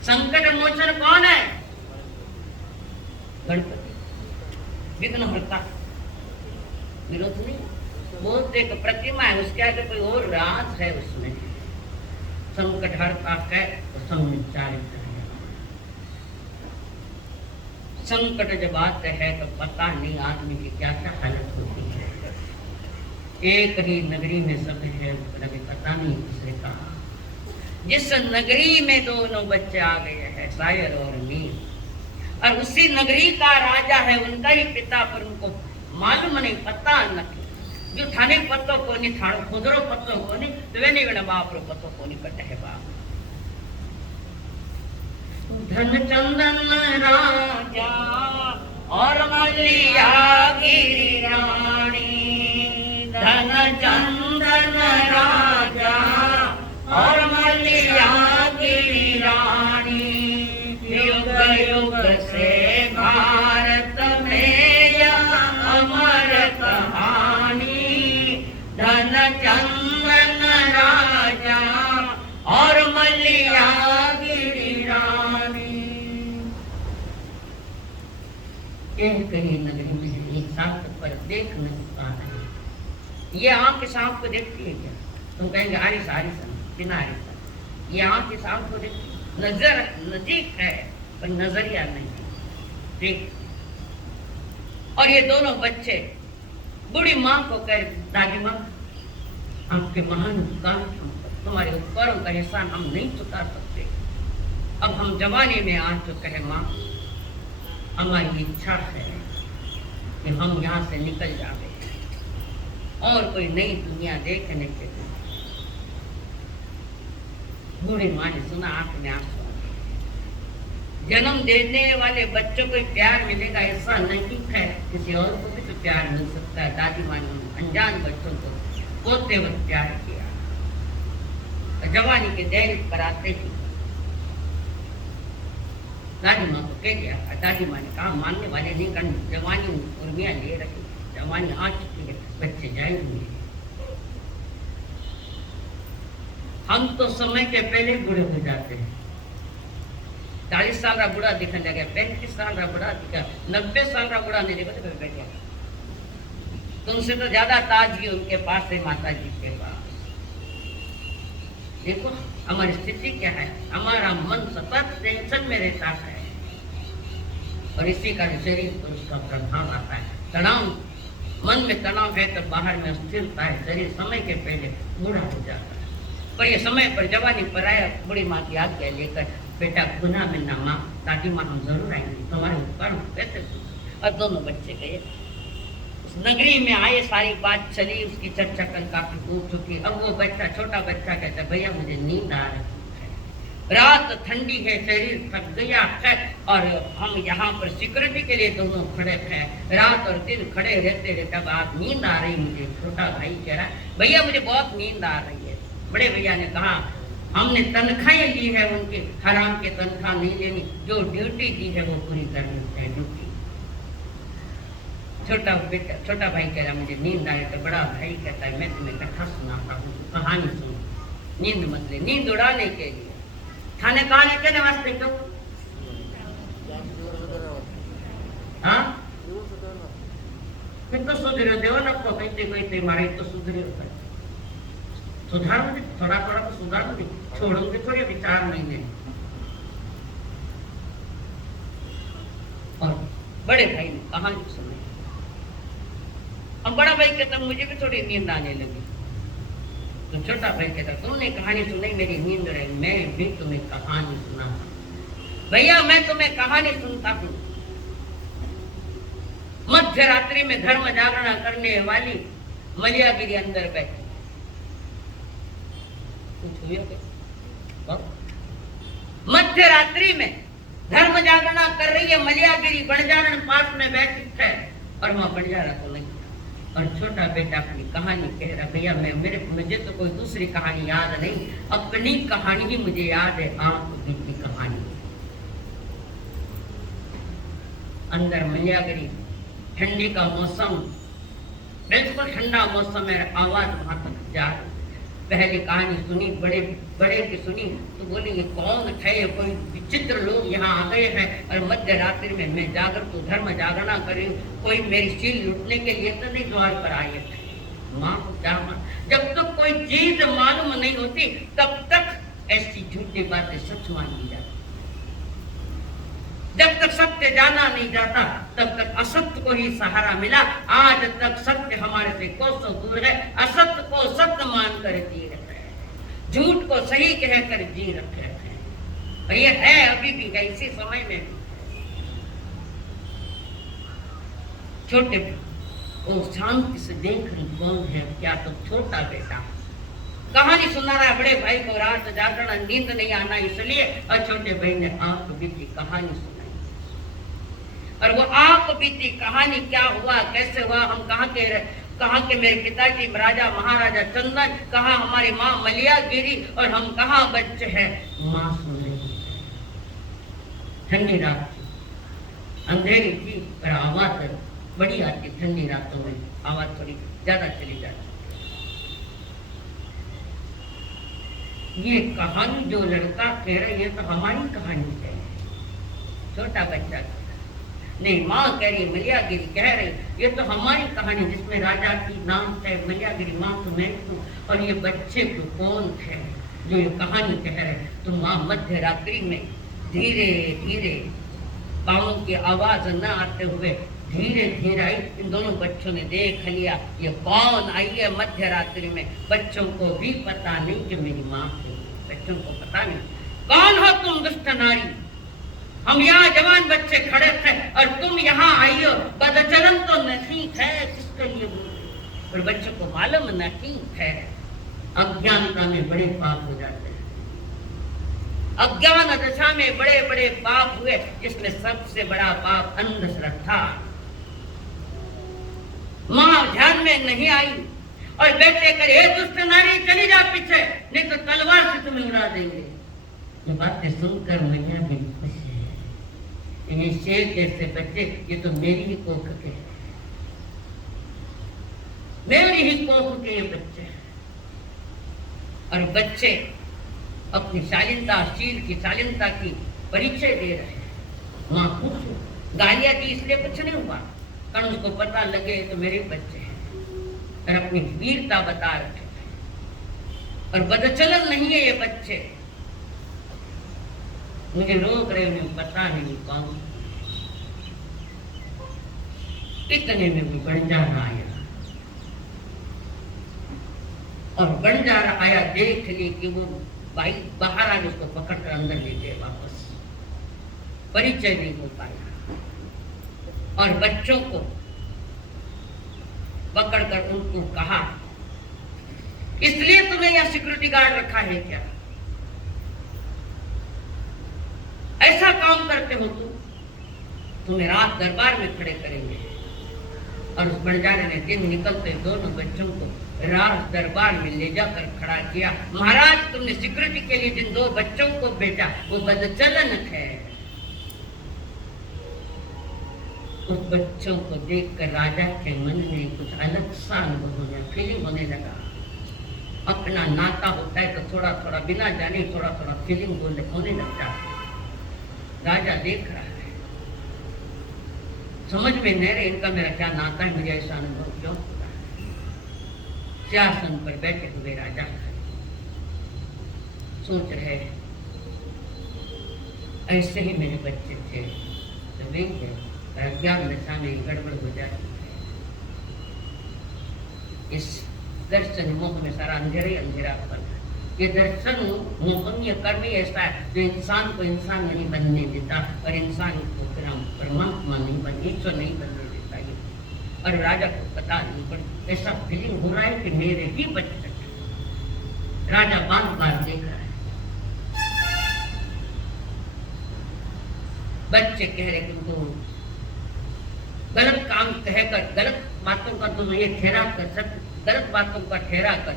संकट मोचन कौन है? गणपति, विघ्नहर्ता। विरोध नहीं, वो एक प्रतिमा है, उसके आगे कोई और राज है उसमें। संकट हरता है तो संचारित है। संकट जब आते हैं तो पता नहीं आदमी की क्या क्या हालत होती है। एक ही नगरी में सब है, कभी पता नहीं किसने कहा। जिस नगरी में दोनों बच्चे आ गए हैं, शायर और मीर, और उसी नगरी का राजा है उनका ही पिता, पर उनको मालूम नहीं, पता नहीं। जो थाने पत्तो को नहीं, थानो खुदरो पत्तो को नहीं, तो वे नहीं बाप रो पत्तो को नहीं कटे है बाप। धन चंदन राजा और मलिया गिरी रानी, धन चंदन राजा और मलिया गिरी रानी, युग युग से भारत में यह अमर कहानी। धन चंदन राजा और मलिया गिरी रानी। एक ही नगरी में एक साथ पर देख नहीं पा रहे। ये आंख सांप को देखती है क्या? तुम कहेंगे आरिस आरिस बिना आरिस। ये आंख सांप को देखती, नजर नजीक है पर नजरिया नहीं देख। और ये दोनों बच्चे बूढ़ी माँ को कह, दादी माँ आपके महान काम, तुम्हारे उपकारों का एहसान हम नहीं चुका सकते। अब हम जवानी में आ चुके हैं माँ, हमारी इच्छा है कि हम यहाँ से निकल जाए और कोई नई दुनिया देखने के लिए। बूढ़ी माँ ने सुना, आंख में आंसू। जन्म देने वाले बच्चों को प्यार मिलेगा ऐसा नहीं है, किसी और को भी तो प्यार मिल सकता है। दादी माँ ने अनजान बच्चों को पोते वक्त प्यार किया। जवानी के दहलीज पर आते ही दादी माँ को कह दिया। दादी माँ ने कहा मानने वाले नहीं, कारण जवानी उर्मियाँ ले रही, जवानी आ चुकी है, बच्चे जाएंगे। हम तो समय के पहले बूढ़े हो जाते हैं। 40 साल का बूढ़ा दिखने लगे, 35 साल का बूढ़ा दिखा, 90 साल का बूढ़ा नहीं देखो तो बैठ गया। तुमसे तो ज्यादा ताजगी उनके पास है, माता जी के पास। देखो हमारी स्थिति क्या है, हमारा मन सतत टेंशन में रहता है और इसी का शरीर पर उसका प्रभाव आता है। तनाव, मन में तनाव है तो बाहर में अस्थिरता है, शरीर समय के पहले बूढ़ा हो जाता है। पर ये समय पर जवानी पर आया, बूढ़ी माँ की आज्ञा लेकर बेटा गुना मिलना माँ, दादी माँ हम जरूर आएंगे, तुम्हारे उपकार कैसे। और दोनों बच्चे गए। नगरी में आए, सारी बात चली, उसकी चर्चा कल काफी हो चुकी। अब वो बच्चा, छोटा बच्चा कहता है भैया मुझे नींद आ रही है, रात ठंडी है, शरीर थक गया है और हम यहाँ पर सिक्योरिटी के लिए दोनों खड़े हैं, रात और दिन खड़े रहते रहते अब आज नींद आ रही मुझे। छोटा भाई कह रहा है भैया मुझे बहुत नींद आ रही है। बड़े भैया ने कहा हमने तनख्वाहें ली है, उनके हराम के तनख्वाह नहीं लेनी, जो ड्यूटी दी है वो पूरी करनी है ड्यूटी। छोटा भाई कह रहा मुझे नींद आए, तो बड़ा भाई कहता है मैं तुम्हें कथा सुनाता हूँ, कहानी सुनो, नींद मत ले। नींद उड़ाने के लिए खाने कहाने के वास्ते क्यों? हाँ फिर तो सुधरे देव नको कहते मारे तो सुधरे होता है। सुधार मुझे थोड़ा थोड़ा तो सुधार मुझे, छोड़ूंगी थोड़ी अभी 4 महीने। और बड़े भाई ने कहानी सुनाई। अब बड़ा भाई कहता मुझे भी थोड़ी नींद आने लगी। तो छोटा भाई कहता तुमने कहानी सुनाई, मेरी नींद रही, मैं भी तुम्हें कहानी सुना। भैया मैं तुम्हें कहानी सुनता हूँ। मध्य रात्रि में धर्म जागरण करने वाली मलियागिरी अंदर बैठी। मध्य रात्रि में धर्म जागरण कर रही है मलियागिरी, बंजारण पास में बैठी है और वहां बंजारा तो नहीं। और छोटा बेटा अपनी कहानी कह रहा भैया मुझे तो कोई दूसरी कहानी याद नहीं, अपनी कहानी ही मुझे याद है, आंख बीती कहानी। अंदर मलियागिरी, ठंडी का मौसम, बिल्कुल ठंडा मौसम है, आवाज वहां तक जा रही। पहली कहानी सुनी, बड़े की सुनी तो बोले ये कौन है, ये कोई विचित्र लोग यहाँ आ गए हैं और मध्य रात्रि में मैं जागृत हूँ, धर्म जागरणा कर रही हूँ, कोई मेरी चीज लूटने के लिए तो नहीं द्वार पर आए थे। माँ को क्या माँ, जब तक कोई चीज मालूम नहीं होती तब तक ऐसी झूठी बातें सच मान ली जाती। जब तक सत्य जाना नहीं जाता तब तक असत्य को ही सहारा मिला। आज तक सत्य हमारे से कोसों दूर है, असत्य को सत्य मान कर जी रहे हैं, झूठ को सही कहकर जी रखे हैं। और ये है अभी भी इसी समय में। छोटे वो शांति से देख रही कौन है, क्या तो छोटा बेटा कहानी सुना रहा है बड़े भाई को, रात जागरण नींद नहीं आना इसलिए, और छोटे भाई ने आंख बीती कहानी सुनाई। और वो आंख बीती कहानी क्या हुआ, कैसे हुआ, हम कहाँ के मेरे पिताजी राजा महाराजा चंदन, कहाँ हमारी माँ मलियागिरी और हम कहाँ बच्चे हैं। माँ सुन रही, ठंडी रात थी, अंधेरी थी पर आवाज बड़ी आती। ठंडी रातों में आवाज थोड़ी ज्यादा चली जाती। ये कहानी जो लड़का कह रहा है ये तो हमारी कहानी है। छोटा बच्चा नहीं, माँ कह रही, मलियागिरी कह रही ये तो हमारी कहानी जिसमें राजा की नाम है मलियागिरी, माँ तो मैं हूँ और ये बच्चे को कौन थे जो ये कहानी कह रहे। तो माँ मध्य रात्रि में धीरे धीरे पाँव की आवाज न आते हुए धीरे धीरे आई। इन दोनों बच्चों ने देख लिया ये कौन आई है मध्य रात्रि में। बच्चों को भी पता नहीं कि मेरी माँ है, बच्चों को पता नहीं कौन हो तुम दुष्ट नारी। हम यहाँ जवान बच्चे खड़े थे और तुम यहाँ आई हो, बदचलन तो नहीं है, किसके लिए बोल। और बच्चों को मालूम नहीं है, अज्ञानता में बड़े पाप हो जाते हैं। अज्ञान दशा में बड़े बड़े पाप हुए, जिसमें सबसे बड़ा पाप अंधश्रद्धा। मां ध्यान में नहीं आई और बेटे करे, हे दुष्ट नारी चली जा पीछे, नहीं तो तलवार से तुम्हें उड़ा देंगे। ये बातें सुनकर मैया भी खुश है। ये शेर जैसे बच्चे, ये तो मेरी ही कोख के, मेरी ही कोख के ये बच्चे हैं। और बच्चे अपनी शालीनता, शील की शालीनता की परिचय दे रहे हैं। मां खुश हो, गालियां दी इसलिए कुछ नहीं हुआ, कारण उसको पता लगे तो मेरे बच्चे हैं, और अपनी वीरता बता रखे थे। और बदचलन नहीं है ये बच्चे, मुझे रोक रहे, उन्हें पता नहीं कौन। इतने में भी बंजारा आया, और बंजारा आया, देख ली कि वो भाई बाहर आज उसको पकड़ कर अंदर ले गए वापस। परिचय नहीं हो पाया, और बच्चों को पकड़कर उनको कहा, इसलिए तुम्हें यह सिक्योरिटी गार्ड रखा है क्या? ऐसा काम करते हो तुम्हें रात दरबार में खड़े करेंगे। और उस बंजारे ने दिन निकलते दोनों बच्चों को राज दरबार में ले जाकर खड़ा किया। महाराज, तुमने सिक्योरिटी के लिए जिन 2 बच्चों को भेजा वो बदचलन है। उस बच्चों को देखकर राजा के मन में कुछ अलग सा अनुभव होने, फीलिंग होने लगा। अपना नाता होता है तो थोड़ा थोड़ा बिना जाने थोड़ा थोड़ा फीलिंग होने लगता है। राजा देख रहा है, समझ में नहीं रहे इनका मेरा क्या नाता है, मुझे ऐसा अनुभव क्यों होता है। सिंहासन पर बैठे हुए राजा सोच रहे, ऐसे ही मेरे बच्चे थे तो वे अज्ञान दशा में गड़बड़ हो जाती है। इस दर्शन मोह में सारा अंधेरा ही अंधेरापन है। ये दर्शन मोहन, ये कर्म ही ऐसा है जो इंसान को इंसान नहीं बनने देता, और इंसान को फिर हम परमात्मा नहीं बन, ईश्वर नहीं बनने देता। ये और राजा को पता नहीं, पर ऐसा फीलिंग हो रहा है कि मेरे ही बच्चे। राजा बार-बार देख रहा है, बच्चे कह रहे कि उनको गलत काम कहकर, गलत बातों का तो ये ठहरा कर, सब गलत बातों का ठहरा कर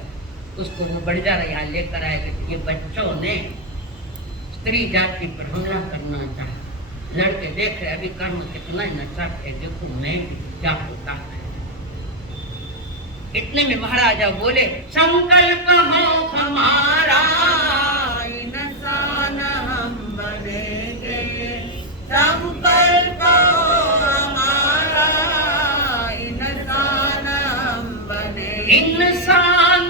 उसको वो बंजारा यहाँ लेकर आएगा कि ये बच्चों ने स्त्री जाति पर हमला करना चाहा। लड़के देख रहे अभी कर्म कितना नशा है, देखो मैं क्या होता है। इतने में महाराजा बोले, संकल्प मोह